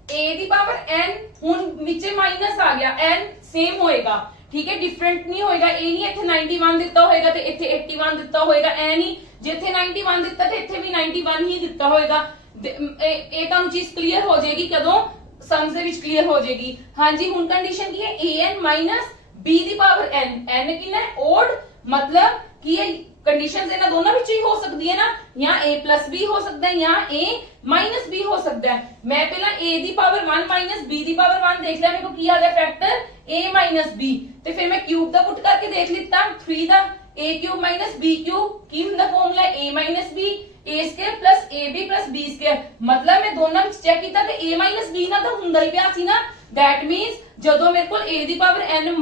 a ਦੀ ਪਾਵਰ n ਹੁਣ ਨੀਚੇ ਮਾਈਨਸ ਆ ਗਿਆ n सेम होएगा ठीक है डिफरेंट नहीं होएगा ए नहीं इथे 91 ਦਿੱਤਾ ਹੋਏਗਾ ਤੇ ਇੱਥੇ 81 ਦਿੱਤਾ ਹੋਏਗਾ ਐ ਨਹੀਂ ਜਿੱਥੇ 91 ਦਿੱਤਾ ਤੇ ਇੱਥੇ ਵੀ 91 ਹੀ ਦਿੱਤਾ ਹੋਏਗਾ ਇਹ ਤੁਹਾਨੂੰ ਚੀਜ਼ ਕਲੀਅਰ ਹੋ ਜਾਏਗੀ ਕਦੋਂ ਸਮਸ ਦੇ ਵਿੱਚ ਕਲੀਅਰ ਹੋ ਜਾਏਗੀ ਹਾਂਜੀ ਹੁਣ ਕੰਡੀਸ਼ਨ ਕੀ ਹੈ an - b the power n n ਕਿੰਨਾ ਹੈ ਓਡ मतलब ਕੀ ਇਹ ਕੰਡੀਸ਼ਨਸ ਇਹਨਾਂ ਦੋਨਾਂ ਵਿੱਚ ਹੀ ਹੋ ਸਕਦੀ ਹੈ ਨਾ, ਜਾਂ a+b ਹੋ ਸਕਦਾ ਹੈ ਜਾਂ a-b ਹੋ ਸਕਦਾ ਹੈ। ਮੈਂ ਪਹਿਲਾਂ a the power 1 b the power 1 ਦੇਖ ਲਿਆ, ਮੇਰੇ ਕੋ ਕੀ ਆ ਗਿਆ ਫੈਕਟਰ a-b, ਤੇ ਫਿਰ ਮੈਂ ਕਿਊਬ ਦਾ ਪੁੱਟ ਕਰਕੇ ਦੇਖ ਲਿੱਤਾ 3 ਦਾ a³ b³ ਕੀ ਹੁੰਦਾ formula a-b a² plus ab plus b²। मतलब मैं दोनों ਵਿੱਚ ਚੈੱਕ ਕੀਤਾ ਤੇ a b ਨਾਲ ਤਾਂ ਹੁੰਦਾ ਹੀ ਪਿਆ ਸੀ ਨਾ। that means ਜਦੋਂ ਮੇਰੇ ਕੋਲ a the power n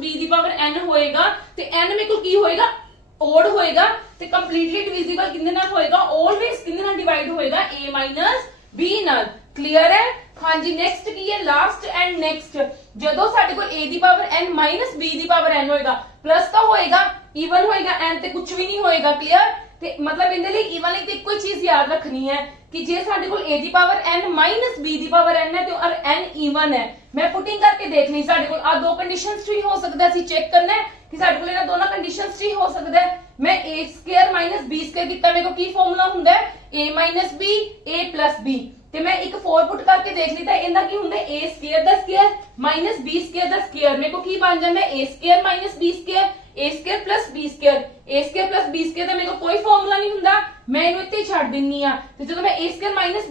b the power n ਹੋਏਗਾ ਤੇ n ਮੇਰੇ ਕੋਲ ਕੀ ਹੋਏਗਾ, odd ਹੋਏਗਾ, ਤੇ ਕੰਪਲੀਟਲੀ ਡਿਵੀਜ਼ੀਬਲ ਕਿੰਨੇ ਨਾਲ ਹੋਏਗਾ, ਆਲਵੇਸ ਕਿੰਨੇ ਨਾਲ ਡਿਵਾਈਡ ਹੋਏਗਾ, a b ਨਾਲ। ਕਲੀਅਰ ਹੈ? ਹਾਂਜੀ ਨੈਕਸਟ ਕੀ ਹੈ, ਲਾਸਟ ਐਂਡ ਨੈਕਸਟ। ਜਦੋਂ ਸਾਡੇ ਕੋਲ a the power n b the power n ਹੋਏਗਾ, ਪਲੱਸ ਤਾਂ ਹੋਏਗਾ, ਈਵਨ ਹੋਏਗਾ, n ਤੇ ਕੁਝ ਵੀ ਨਹੀਂ ਹੋਏਗਾ। ਕਲੀਅਰ? ਤੇ ਮਤਲਬ ਇਹਦੇ ਲਈ ਈਵਨ ਲਈ ਤੇ ਇੱਕੋ ਹੀ ਚੀਜ਼ ਯਾਦ ਰੱਖਣੀ ਹੈ ਕਿ ਜੇ ਸਾਡੇ ਕੋਲ a the power n b the power n ਹੈ ਤੇ ਔਰ n ਈਵਨ ਹੈ, ਮੈਂ ਪੁਟਿੰਗ ਕਰਕੇ ਦੇਖਣੀ ਸਾਡੇ ਕੋਲ ਆ ਦੋ ਕੰਡੀਸ਼ਨਸ ਵੀ ਹੋ ਸਕਦਾ, ਅਸੀਂ ਚੈੱਕ ਕਰਨਾ ਹੈ ਕਿ ਸਾਡੇ ਕੋਲ ਇਹਨਾਂ ਦੋਨਾਂ ਕੰਡੀਸ਼ਨਸ ਵੀ ਹੋ ਸਕਦਾ ਹੈ। ਮੈਂ a² b² ਕੀਤਾ, ਮੇਰੇ ਕੋਲ ਕੀ ਫਾਰਮੂਲਾ ਹੁੰਦਾ ਹੈ, a b a+b, ਤੇ ਮੈਂ ਇੱਕ 4 ਪੁੱਟ ਕਰਕੇ ਦੇਖ ਲਿੱਤਾ, ਇਹਦਾ ਕੀ ਹੁੰਦਾ a² ਦਾ ਸਕੁਅਰ b² ਦਾ ਸਕੁਅਰ, ਮੇਰੇ ਕੋਲ ਕੀ ਬਣ ਜਾਂਦਾ a² b² a² plus b² a² plus b² ਦਾ ਮੇਰੇ ਕੋਲ ਕੋਈ ਫਾਰਮੂਲਾ ਨਹੀਂ ਹੁੰਦਾ, ਮੈਂ ਇਹਨੂੰ ਇੱਥੇ ਹੀ ਛੱਡ ਦਿੰਨੀ ਆ। ਤੇ ਜਦੋਂ ਮੈਂ a²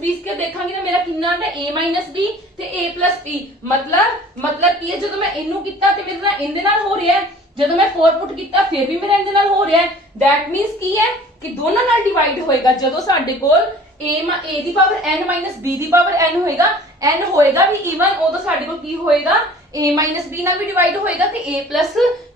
b² ਦੇਖਾਂਗੀ ਨਾ ਮੇਰਾ ਕਿੰਨਾ ਆਂਦਾ a b ਤੇ a plus p। ਮਤਲਬ ਕੀ ਹੈ, ਜਦੋਂ ਮੈਂ ਇਹਨੂੰ ਕੀਤਾ ਤੇ ਮੇਰੇ ਨਾਲ ਇਹਦੇ ਨਾਲ ਹੋ ਰਿਹਾ ਹੈ, ਜਦੋਂ ਮੈਂ 4 ਪੁੱਟ ਕੀਤਾ ਫਿਰ ਵੀ ਮੇਰਾ ਇਹਦੇ ਨਾਲ ਹੋ ਰਿਹਾ ਹੈ। that means ਕੀ ਹੈ ਕਿ ਦੋਨਾਂ ਨਾਲ ਡਿਵਾਈਡ ਹੋਏਗਾ। ਜਦੋਂ ਸਾਡੇ ਕੋਲ a the power n b the power n ਹੋਏਗਾ, n ਹੋਏਗਾ ਵੀ ਈਵਨ, ਉਦੋਂ ਸਾਡੇ ਕੋਲ ਕੀ ਹੋਏਗਾ, a b ਨਾਲ ਵੀ ਡਿਵਾਈਡ ਹੋਏਗਾ ਤੇ a plus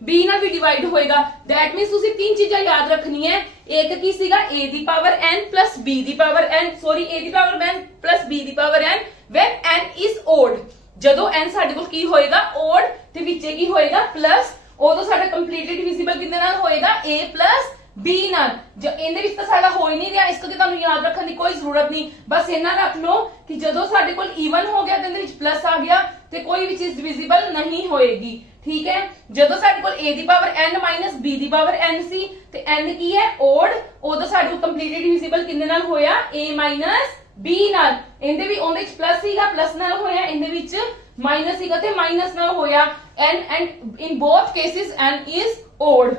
b ਨਾਲ ਵੀ ਡਿਵਾਈਡ ਹੋਏਗਾ। that means ਤੁਸੀਂ ਤਿੰਨ ਚੀਜ਼ਾਂ ਯਾਦ ਰੱਖਣੀਆਂ ਹੈ। ਇੱਕ ਕੀ ਸੀਗਾ, a the power n plus b the power n, sorry a the power n plus b the power n when n is odd। ਜਦੋਂ n ਸਾਡੇ ਕੋਲ ਕੀ ਹੋਏਗਾ, odd, ਤੇ ਵਿੱਚੇ ਕੀ ਹੋਏਗਾ ਪਲੱਸ, ਉਦੋਂ ਸਾਡਾ ਕੰਪਲੀਟਲੀ ਡਿਵੀਜ਼ੀਬਲ ਕਿੰਨੇ ਨਾਲ ਹੋਏਗਾ, a plus b ਨਾਲ। ਜੋ ਇਹਦੇ ਵਿੱਚ ਤਾਂ ਸਾਡਾ ਹੋ ਹੀ ਨਹੀਂ ਰਿਹਾ, ਇਸ ਕਰਕੇ ਤੁਹਾਨੂੰ ਯਾਦ ਰੱਖਣ ਦੀ ਕੋਈ ਜ਼ਰੂਰਤ ਨਹੀਂ, ਬਸ ਇਹਨਾਂ ਰੱਖ ਲਓ ਕਿ ਜਦੋਂ ਸਾਡੇ ਕੋਲ ਈਵਨ ਹੋ ਗਿਆ ਤੇ ਇਹਦੇ ਵਿੱਚ ਪਲੱਸ ਆ ਗਿਆ ਤੇ ਕੋਈ ਵੀ ਚੀਜ਼ ਡਿਵੀਜ਼ੀਬਲ ਨਹੀਂ ਹੋਏਗੀ। ਠੀਕ ਹੈ? ਜਦੋਂ ਸਾਡੇ ਕੋਲ a the power n b the power n ਸੀ ਤੇ n ਕੀ ਹੈ, odd, ਉਦੋਂ ਸਾਡੇ ਕੋਲ ਕੰਪਲੀਟਲੀ ਡਿਵੀਜ਼ੀਬਲ ਕਿੰਨੇ ਨਾਲ ਹੋਇਆ, a b ਨਾਲ। ਇਹਦੇ ਵੀ ਉਹਦੇ ਵਿੱਚ ਪਲੱਸ ਸੀਗਾ, ਪਲੱਸ ਨਾਲ ਹੋਇਆ, ਇਹਦੇ ਵਿੱਚ ਮਾਈਨਸ ਸੀਗਾ ਤੇ ਮਾਈਨਸ ਨਾਲ ਹੋਇਆ। n and in both cases n is odd।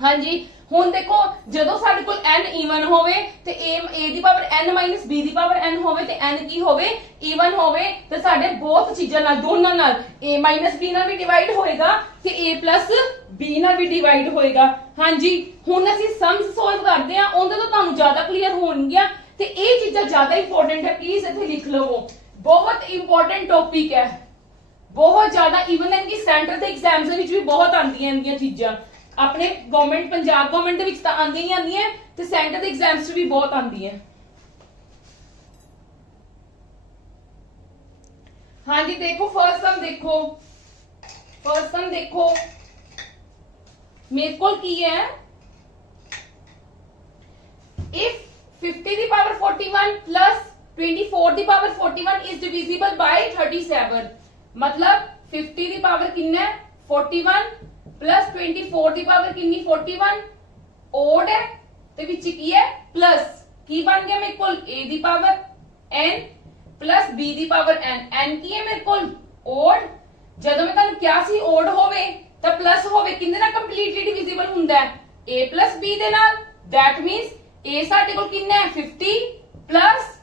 ਹਾਂਜੀ ਹੁਣ ਦੇਖੋ, ਜਦੋਂ ਸਾਡੇ ਕੋਲ n ਈਵਨ ਹੋਵੇ ਤੇ a the power n b the power n ਹੋਵੇ ਤੇ n ਕੀ ਹੋਵੇ, ਈਵਨ ਹੋਵੇ, ਤੇ ਸਾਡੇ ਬਹੁਤ ਚੀਜ਼ਾਂ ਨਾਲ, ਦੋਨਾਂ ਨਾਲ, a b ਨਾਲ ਵੀ ਡਿਵਾਈਡ ਹੋਏਗਾ ਤੇ a plus b ਨਾਲ ਵੀ ਡਿਵਾਈਡ ਹੋਏਗਾ। ਹਾਂਜੀ ਹੁਣ ਅਸੀਂ ਸਮਸ ਸੋਲਵ ਕਰਦੇ ਆ, ਉਹਦੇ ਤੋਂ ਤੁਹਾਨੂੰ ਜ਼ਿਆਦਾ ਕਲੀਅਰ ਹੋਣਗੀਆਂ ਤੇ ਇਹ ਚੀਜ਼ਾਂ ਜ਼ਿਆਦਾ ਇੰਪੋਰਟੈਂਟ ਹੈ, ਪਲੀਜ਼ ਇੱਥੇ ਲਿਖ ਲਵੋ। ਬਹੁਤ ਇੰਪੋਰਟੈਂਟ ਟੌਪਿਕ ਹੈ, ਬਹੁਤ ਜ਼ਿਆਦਾ, ਈਵਨ ਕਿ ਸੈਂਟਰ ਦੇ ਐਗਜ਼ਾਮਸ ਦੇ ਵਿੱਚ ਵੀ ਬਹੁਤ ਆਉਂਦੀਆਂ ਇਹਦੀਆਂ ਚੀਜ਼ਾਂ। ਆਪਣੇ ਗਵਰਨਮੈਂਟ, ਪੰਜਾਬ ਗਵਰਨਮੈਂਟ ਦੇ ਵਿੱਚ ਤਾਂ ਆਉਂਦੀਆਂ ਹੀ ਆਉਂਦੀਆਂ ਤੇ ਸੈਂਟਰ ਦੇ ਐਗਜ਼ਾਮਸ 'ਚ ਵੀ ਬਹੁਤ ਆਉਂਦੀਆਂ। ਹਾਂਜੀ ਦੇਖੋ ਫਰਸਟ ਸਮ ਦੇਖੋ ਮੇਰੇ ਕੋਲ ਕੀ ਹੈ, if 50 the power 41 plus 24 the power 41 is divisible by 37। मतलब 50 ਦੀ ਪਾਵਰ ਕਿੰਨਾ ਹੈ, 41 plus 24 ਦੀ ਪਾਵਰ ਕਿੰਨੀ, 41, odd ਹੈ ਤੇ ਵਿੱਚ ਕੀ ਹੈ, ਪਲੱਸ, ਕੀ ਬਣ ਗਿਆ ਮੇਰੇ ਕੋਲ, a the power n plus b the power n ਕੀ ਹੈ ਮੇਰੇ ਕੋਲ, odd। ਜਦੋਂ ਮੈਂ ਤੁਹਾਨੂੰ ਕਿਹਾ ਸੀ odd ਹੋਵੇ ਤਾਂ ਪਲੱਸ ਹੋਵੇ, ਕਿੰਨੇ ਨਾਲ ਕੰਪਲੀਟਲੀ ਡਿਵੀਜ਼ੀਬਲ ਹੁੰਦਾ ਹੈ, a plus b ਦੇ ਨਾਲ। that means a ਸਾਡੇ ਕੋਲ ਕਿੰਨਾ ਹੈ, 50 plus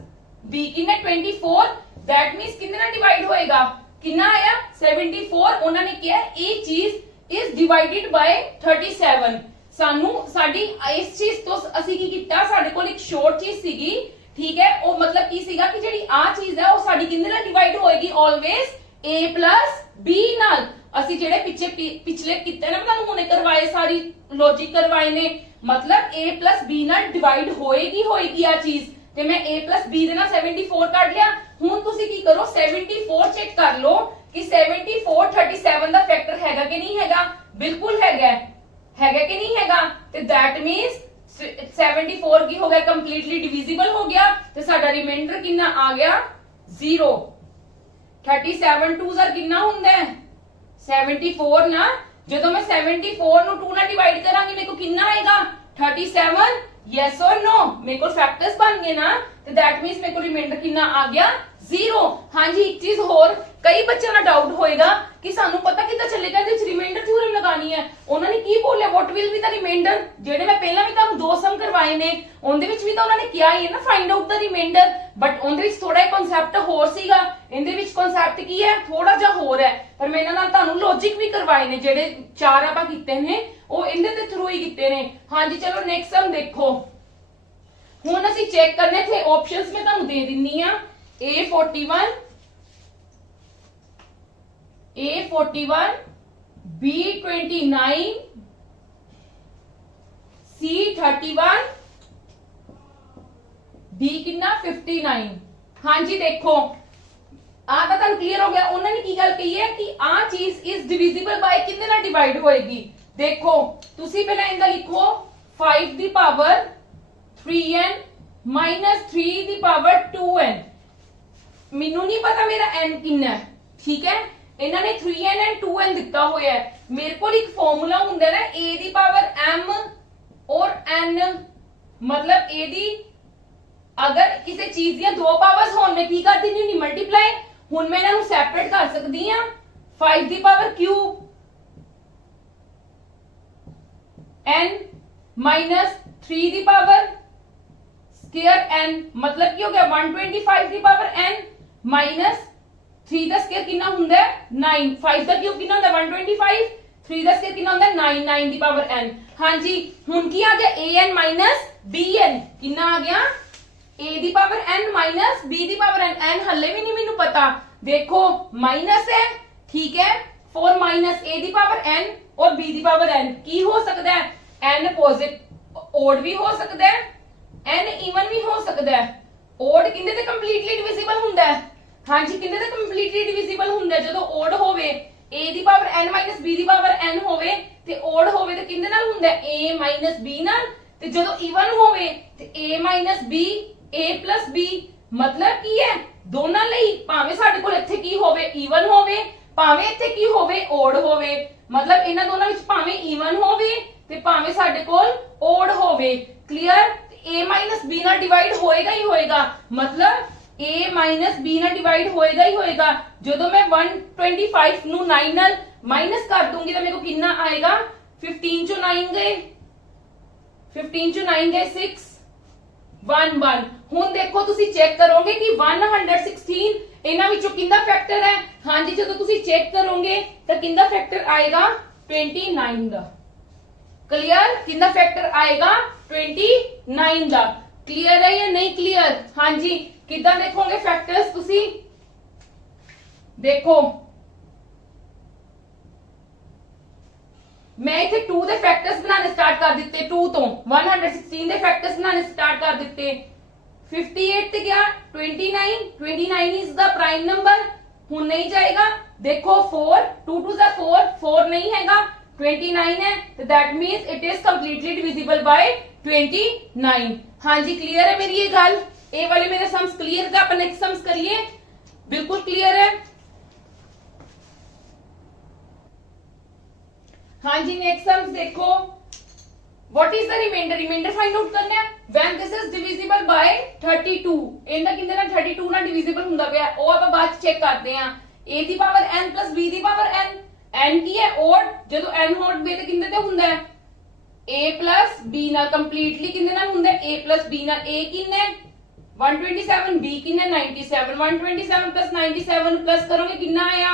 b ਕਿੰਨਾ 24। that means ਕਿੰਨੇ ਨਾਲ ਡਿਵਾਈਡ ਹੋਏਗਾ, ਕਿੰਨਾ ਆਇਆ 74। ਉਹਨਾਂ ਨੇ ਕਿਹਾ ਇਹ ਚੀਜ਼ is divided by 37। ਸਾਨੂੰ ਸਾਡੀ ਇਸ ਚੀਜ਼ ਤੋਂ ਅਸੀਂ ਕੀ ਕੀਤਾ, ਸਾਡੇ ਕੋਲ ਇੱਕ ਸ਼ੋਰਟ ਚੀਜ਼ ਸੀਗੀ, ਠੀਕ ਹੈ, ਉਹ ਮਤਲਬ ਕੀ ਸੀਗਾ ਕਿ ਜਿਹੜੀ ਆ ਚੀਜ਼ ਹੈ ਉਹ ਸਾਡੀ ਕਿੰਨੇ ਨਾਲ ਡਿਵਾਈਡ ਹੋਏਗੀ, ਆਲਵੇਸ a plus b ਨਾਲ। ਅਸੀਂ ਜਿਹੜੇ ਪਿਛਲੇ ਕੀਤੇ ਨਾ, ਮੈਂ ਤੁਹਾਨੂੰ ਹੁਣੇ ਕਰਵਾਏ, ਸਾਰੀ ਲੌਜੀਕ ਕਰਵਾਏ ਨੇ, ਮਤਲਬ a plus b ਨਾਲ ਡਿਵਾਈਡ ਹੋਏਗੀ ਆ ਚੀਜ਼, ਤੇ ਮੈਂ a plus b ਦੇ ਨਾਲ 74 ਕੱਢ ਲਿਆ। ਹੁਣ ਤੁਸੀਂ ਕੀ ਕਰੋ, 74 ਚੈੱਕ ਕਰ ਲਓ ਕਿ 74 37 ਦਾ ਫੈਕਟਰ ਹੈਗਾ ਕਿ ਨਹੀਂ ਹੈਗਾ, ਬਿਲਕੁਲ ਹੈਗਾ ਕਿ ਨਹੀਂ ਹੈਗਾ, ਤੇ that means 74 ਕੀ ਹੋ ਗਿਆ, ਕੰਪਲੀਟਲੀ ਡਿਵੀਜ਼ੀਬਲ ਹੋ ਗਿਆ ਤੇ ਸਾਡਾ ਰਿਮਾਈਂਡਰ ਕਿੰਨਾ ਆ ਗਿਆ, 0। 37 2 ਜ਼ਰ ਕਿੰਨਾ ਹੁੰਦਾ ਹੈ, 74 ਨਾ। ਜਦੋਂ ਮੈਂ 74 ਨੂੰ 2 ਨਾਲ ਡਿਵਾਈਡ ਕਰਾਂਗੀ ਮੇਰੇ ਕੋ ਕਿੰਨਾ ਆਏਗਾ, 37। yes or no, ਮੇਰੇ ਕੋਲ ਫੈਕਟਰਸ ਬਣ ਗਏ ਨਾ, ਤੇ that means ਮੇਰੇ ਕੋਲ ਰਿਮਾਈਂਡਰ ਕਿੰਨਾ ਆ ਗਿਆ, 0। ਹਾਂਜੀ ਇੱਕ ਚੀਜ਼ ਹੋਰ, ਕਈ ਬੱਚਿਆਂ ਦਾ ਡਾਊਟ ਹੋਏਗਾ ਕਿ ਸਾਨੂੰ ਪਤਾ ਕਿੱਦਾਂ ਚੱਲੇਗਾ ਇਹਦੇ ਵਿੱਚ ਰਿਮਾਈਂਡਰ ਥਿਊਰਮ ਲਗਾਉਣਾ ਕਰਵਾਣੀ ਹੈ। ਉਹਨਾਂ ਨੇ ਕੀ ਬੋਲਿਆ what will be the remainder, ਜਿਹੜੇ ਮੈਂ ਪਹਿਲਾਂ ਵੀ ਤੁਹਾਨੂੰ ਦੋ ਸਮ ਕਰਵਾਏ ਨੇ ਉਹਦੇ ਵਿੱਚ ਵੀ ਤਾਂ ਉਹਨਾਂ ਨੇ ਕਿਹਾ ਹੀ ਹੈ ਨਾ find out the reminder, but ਉਹਦੇ ਵਿੱਚ ਥੋੜਾ ਜਿਹਾ ਕਨਸੈਪਟ ਹੋਰ ਸੀਗਾ, ਇਹਦੇ ਵਿੱਚ ਕਨਸੈਪਟ ਕੀ ਹੈ ਥੋੜਾ ਜਿਹਾ ਹੋਰ ਹੈ। ਪਰ ਮੈਂ ਇਹਨਾਂ ਨਾਲ ਤੁਹਾਨੂੰ ਲੌਜਿਕ ਵੀ ਕਰਵਾਏ ਨੇ, ਜਿਹੜੇ ਚਾਰ ਆਪਾਂ ਕੀਤੇ ਨੇ ਉਹ ਇਹਦੇ ਦੇ ਥਰੂ ਹੀ ਕੀਤੇ ਨੇ। ਹਾਂਜੀ ਚਲੋ ਨੈਕਸਟ ਸਮ ਦੇਖੋ। ਹੁਣ ਅਸੀਂ ਚੈੱਕ ਕਰਨੇ ਥੇ ਆਪਸ਼ਨਸ ਮੈਂ ਤੁਹਾਨੂੰ ਦੇ ਦਿੰਨੀ ਆ A41 A41 B29 C31 D कितना 59। हाँ जी देखो आ ਤਾਂ ਤੁਹਾਨੂੰ ਕਲੀਅਰ ਹੋ ਗਿਆ। ਉਹਨਾਂ ਨੇ ਕੀ ਗੱਲ ਕਹੀ ਹੈ ਕਿ ਆ ਚੀਜ਼ ਇਜ਼ ਡਿਵੀਜ਼ੀਬਲ ਬਾਈ ਕਿੰਨੇ ਨਾਲ ਡਿਵਾਈਡ ਹੋਏਗੀ। ਦੇਖੋ ਤੁਸੀਂ ਪਹਿਲਾਂ ਇਹਦਾ ਲਿਖੋ 5 ਦੀ ਪਾਵਰ 3n minus 3 ਦੀ ਪਾਵਰ 2n। ਮੈਨੂੰ ਨਹੀਂ ਪਤਾ ਮੇਰਾ n ਕਿੰਨਾ ਹੈ, ਠੀਕ ਹੈ। ਇਹਨਾਂ ਨੇ 3n and 2n ਦਿੱਤਾ ਹੋਇਆ ਹੈ। ਮੇਰੇ ਕੋਲ ਇੱਕ ਫਾਰਮੂਲਾ ਹੁੰਦਾ ਨਾ a ਦੀ ਪਾਵਰ m और n, मतलब a ਦੀ अगर किसी चीज ਦੀਆਂ ਦੋ ਪਾਵਰਸ ਹੋਣ ਮੈਂ ਕੀ ਕਰ ਦਿੰਦੀ ਹਾਂ ਮਲਟੀਪਲਾਈ। ਹੁਣ ਮੈਂ ਇਹਨਾਂ ਨੂੰ ਸੈਪਰੇਟ ਕਰ ਸਕਦੀ ਹਾਂ 5 ਦੀ ਪਾਵਰ ਕਿਊਬ n minus 3 ਦੀ ਪਾਵਰ स्क्वायर n, मतलब ਕੀ ਹੋ ਗਿਆ 125 ਦੀ ਪਾਵਰ n minus 3 ਦਾ ਸਕੁਅਰ ਕਿੰਨਾ ਹੁੰਦਾ ਹੈ 9, 5 ਦਾ ਕਿਊਬ ਕਿੰਨਾ ਹੁੰਦਾ 125, 3 ਦਾ ਸਕੁਅਰ ਕਿੰਨਾ ਹੁੰਦਾ 9, 9 ਦੀ ਪਾਵਰ n। ਹਾਂਜੀ ਹੁਣ ਕੀ ਆ ਗਿਆ an minus bn, ਕਿੰਨਾ ਆ ਗਿਆ a the power n minus b the power n। n ਹੱਲੇ ਵੀ ਨਹੀਂ ਮੈਨੂੰ ਪਤਾ, ਦੇਖੋ ਮਾਈਨਸ ਹੈ, ਠੀਕ ਹੈ, 4 minus a the power n और b ਦੀ ਪਾਵਰ n ਕੀ ਹੋ ਸਕਦਾ ਹੈ n ਪੋਜ਼ਿਟਿਵ ਓਡ ਵੀ ਹੋ ਸਕਦਾ ਹੈ, n ਇਵਨ ਵੀ ਹੋ ਸਕਦਾ ਹੈ। ਓਡ ਕਿੰਨੇ ਤੇ ਕੰਪਲੀਟਲੀ ਡਿਵੀਜ਼ੀਬਲ ਹੁੰਦਾ ਹੈ, ਹਾਂਜੀ ਕਿੰਨੇ ਤੇ ਕੰਪਲੀਟਲੀ ਡਿਵੀਜ਼ੀਬਲ ਹੁੰਦਾ ਹੈ ਜਦੋਂ ਓਡ ਹੋਵੇ a the power n minus b the power n ਹੋਵੇ ਤੇ ਓਡ ਹੋਵੇ ਤੇ ਕਿੰਨੇ ਨਾਲ ਹੁੰਦਾ ਹੈ a minus b ਨਾਲ, ਤੇ ਜਦੋਂ ਇਵਨ ਹੋਵੇ ਤੇ a minus b a plus b, मतलब ਕੀ ਹੈ ਦੋਨਾਂ ਲਈ ਭਾਵੇਂ ਸਾਡੇ ਕੋਲ ਇੱਥੇ ਕੀ ਹੋਵੇ ਇਵਨ ਹੋਵੇ ਭਾਵੇਂ ਇੱਥੇ ਕੀ ਹੋਵੇ ਓਡ ਹੋਵੇ, मतलब ਇਹਨਾਂ ਦੋਨਾਂ ਵਿੱਚ ਭਾਵੇਂ ਇਵਨ ਹੋਵੇ ਤੇ ਭਾਵੇਂ ਸਾਡੇ ਕੋਲ ਓਡ ਹੋਵੇ। ਕਲੀਅਰ, a minus b ਨਾਲ ਡਿਵਾਈਡ ਹੋਏਗਾ ਹੀ ਹੋਏਗਾ, मतलब a minus b ਨਾਲ ਡਿਵਾਈਡ ਹੋਏਗਾ ਹੀ ਹੋਏਗਾ। ਜਦੋਂ ਮੈਂ 125 ਨੂੰ 9 ਨਾਲ ਮਾਈਨਸ ਕਰ ਦੂੰਗੀ ਤਾਂ ਮੇਰੇ ਕੋ ਕਿੰਨਾ ਆਏਗਾ 15 ਚੋਂ 9 ਗਏ 15 ਚੋਂ 9 ਗਏ 6 1 1। ਹੁਣ ਦੇਖੋ ਤੁਸੀਂ ਚੈੱਕ ਕਰੋਗੇ ਕਿ 116 ਇਹਨਾਂ ਵਿੱਚੋਂ ਕਿੰਦਾ ਫੈਕਟਰ ਹੈ। ਹਾਂਜੀ ਜਦੋਂ ਤੁਸੀਂ ਚੈੱਕ ਕਰੋਗੇ ਤਾਂ ਕਿੰਦਾ ਫੈਕਟਰ ਆਏਗਾ 29 ਦਾ। क्लियर, कितना फैक्टर आएगा 29 ਦਾ। क्लियर है या नहीं क्लियर। हाँ जी कितना देखोगे फैक्टर्स तुसी देखो मैं इथे 2 ਦੇ ਫੈਕਟਰਸ ਬਣਾਉਣੇ ਸਟਾਰਟ ਕਰ ਦਿੱਤੇ 2 ਤੋਂ 116 ਦੇ ਫੈਕਟਰਸ ਬਣਾਉਣੇ ਸਟਾਰਟ ਕਰ ਦਿੱਤੇ 58 ਤੇ ਗਿਆ 29 इज द प्राइम नंबर। ਹੁਣ नहीं जाएगा, देखो 4 2 2 जा 4 नहीं हैगा 29 है, तो that means it is completely divisible by 29। हाँ जी क्लियर है मेरी ये गल। ए वाले मेरे सम्स क्लियर था, अपन नेक्स्ट सम्स करिए। बिल्कुल क्लियर है। हाँ जी नेक्स्ट सम्स देखो what is the remainder. Remainder find out करना है when this is divisible by 32। ਇਹਦਾ ਕਿੰਦੇ ਨਾਲ 32 ਨਾਲ ਡਿਵੀਜ਼ੀਬਲ ਹੁੰਦਾ ਪਿਆ ਉਹ ਆਪਾਂ ਬਾਅਦ ਚ ਚੈੱਕ ਕਰਦੇ ਆਂ। a the power n plus b the power n, n ਕੀ ਹੈ ਓਡ, ਜਦੋਂ n ਓਡ ਬੇ ਤੇ ਕਿੰਦੇ ਤੇ ਹੁੰਦਾ ਹੈ a plus b ਨਾਲ ਕੰਪਲੀਟਲੀ ਕਿੰਦੇ ਨਾਲ ਹੁੰਦਾ ਹੈ a plus b ਨਾਲ। a ਕਿੰਨਾ 127, b ਕਿੰਨਾ 97, 127 plus 97 प्लस करोगे कितना आया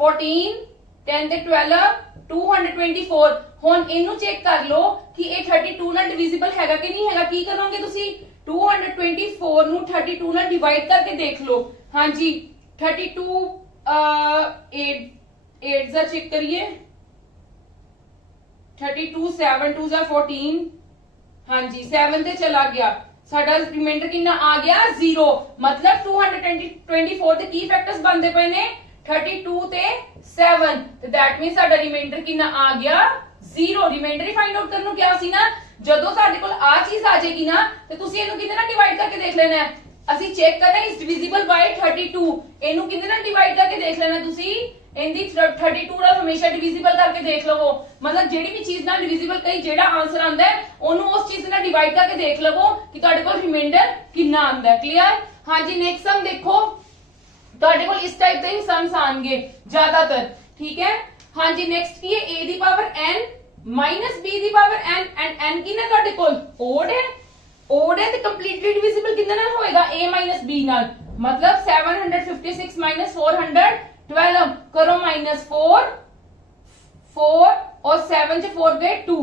14 10 ਤੇ 12 224। ਹੁਣ ਇਹਨੂੰ ਚੈੱਕ ਕਰ ਲਓ ਕਿ ਇਹ 32 ਨਾਲ ਡਿਵੀਜ਼ੀਬਲ ਹੈਗਾ ਕਿ ਨਹੀਂ ਹੈਗਾ। ਕੀ ਕਰੋਗੇ ਤੁਸੀਂ 224 ਨੂੰ 32 ਨਾਲ ਡਿਵਾਈਡ ਕਰਕੇ ਦੇਖ ਲਓ। ਹਾਂਜੀ 32 8 जा चेक करिए 32 7 2 जा 14। हाँ जी 7 ਤੇ ਚਲਾ ਗਿਆ ਸਾਡਾ ਰਿਮਾਈਂਡਰ ਕਿੰਨਾ ਆ ਗਿਆ 0। मतलब 224 ਦੇ ਕੀ ਫੈਕਟਰਸ ਬਣਦੇ ਪਏ ਨੇ 32 ਤੇ 7, ਤੇ दैट मींस ਸਾਡਾ ਰਿਮਾਈਂਡਰ ਕਿੰਨਾ ਆ ਗਿਆ 0। ਰਿਮਾਈਂਡਰ ਹੀ ਫਾਈਂਡ ਆਊਟ ਕਰਨ ਨੂੰ ਕਿਹਾ ਸੀ ਨਾ। ਜਦੋਂ ਸਾਡੇ ਕੋਲ ਆ ਚੀਜ਼ ਆ ਜਾਏਗੀ ਨਾ ਤੇ ਤੁਸੀਂ ਇਹਨੂੰ ਕਿੰਨੇ ਨਾਲ ਡਿਵਾਈਡ ਕਰਕੇ ਦੇਖ ਲੈਣਾ ਹੈ। ਅਸੀਂ ਚੈੱਕ ਕਰਨਾ ਇਸ ਡਿਵੀਜ਼ੀਬਲ ਬਾਈ 32, ਇਹਨੂੰ ਕਿੰਨੇ ਨਾਲ ਡਿਵਾਈਡ ਕਰਕੇ ਦੇਖ ਲੈਣਾ ਤੁਸੀਂ ਇਹਦੀ 32 ਨਾਲ ਹਮੇਸ਼ਾ ਡਿਵੀਜ਼ੀਬਲ ਕਰਕੇ ਦੇਖ ਲਵੋ। मतलब ਜਿਹੜੀ ਵੀ ਚੀਜ਼ ਨਾਲ ਡਿਵੀਜ਼ੀਬਲ ਕਈ ਜਿਹੜਾ ਆਨਸਰ ਆਂਦਾ ਹੈ ਉਹਨੂੰ ਉਸ ਚੀਜ਼ ਨਾਲ ਡਿਵਾਈਡ ਕਰਕੇ ਦੇਖ ਲਵੋ ਕਿ ਤੁਹਾਡੇ ਕੋਲ ਰਿਮਾਈਂਡਰ ਕਿੰਨਾ ਆਂਦਾ ਹੈ। ਕਲੀਅਰ। ਹਾਂਜੀ ਨੈਕਸਟ ਸਮ ਦੇਖੋ ਤੁਹਾਡੇ ਕੋਲ ਇਸ ਟਾਈਪ ਦੇ ਹੀ ਸਮਸ ਆਣਗੇ ਜ਼ਿਆਦਾਤਰ, ਠੀਕ ਹੈ। हाँ जी नेक्स्ट की है a दी पावर n माइनस b दी पावर n एंड n की ना ਤੁਹਾਡੇ ਕੋਲ ओड है ਤੇ ਕੰਪਲੀਟਲੀ ਡਿਵੀਜ਼ੀਬਲ ਕਿੰਨੇ ਨਾਲ ਹੋਏਗਾ a माइनस b ਨਾਲ मतलब 756 माइनस 412 करो माइनस 4 और 7 च 4 गए 2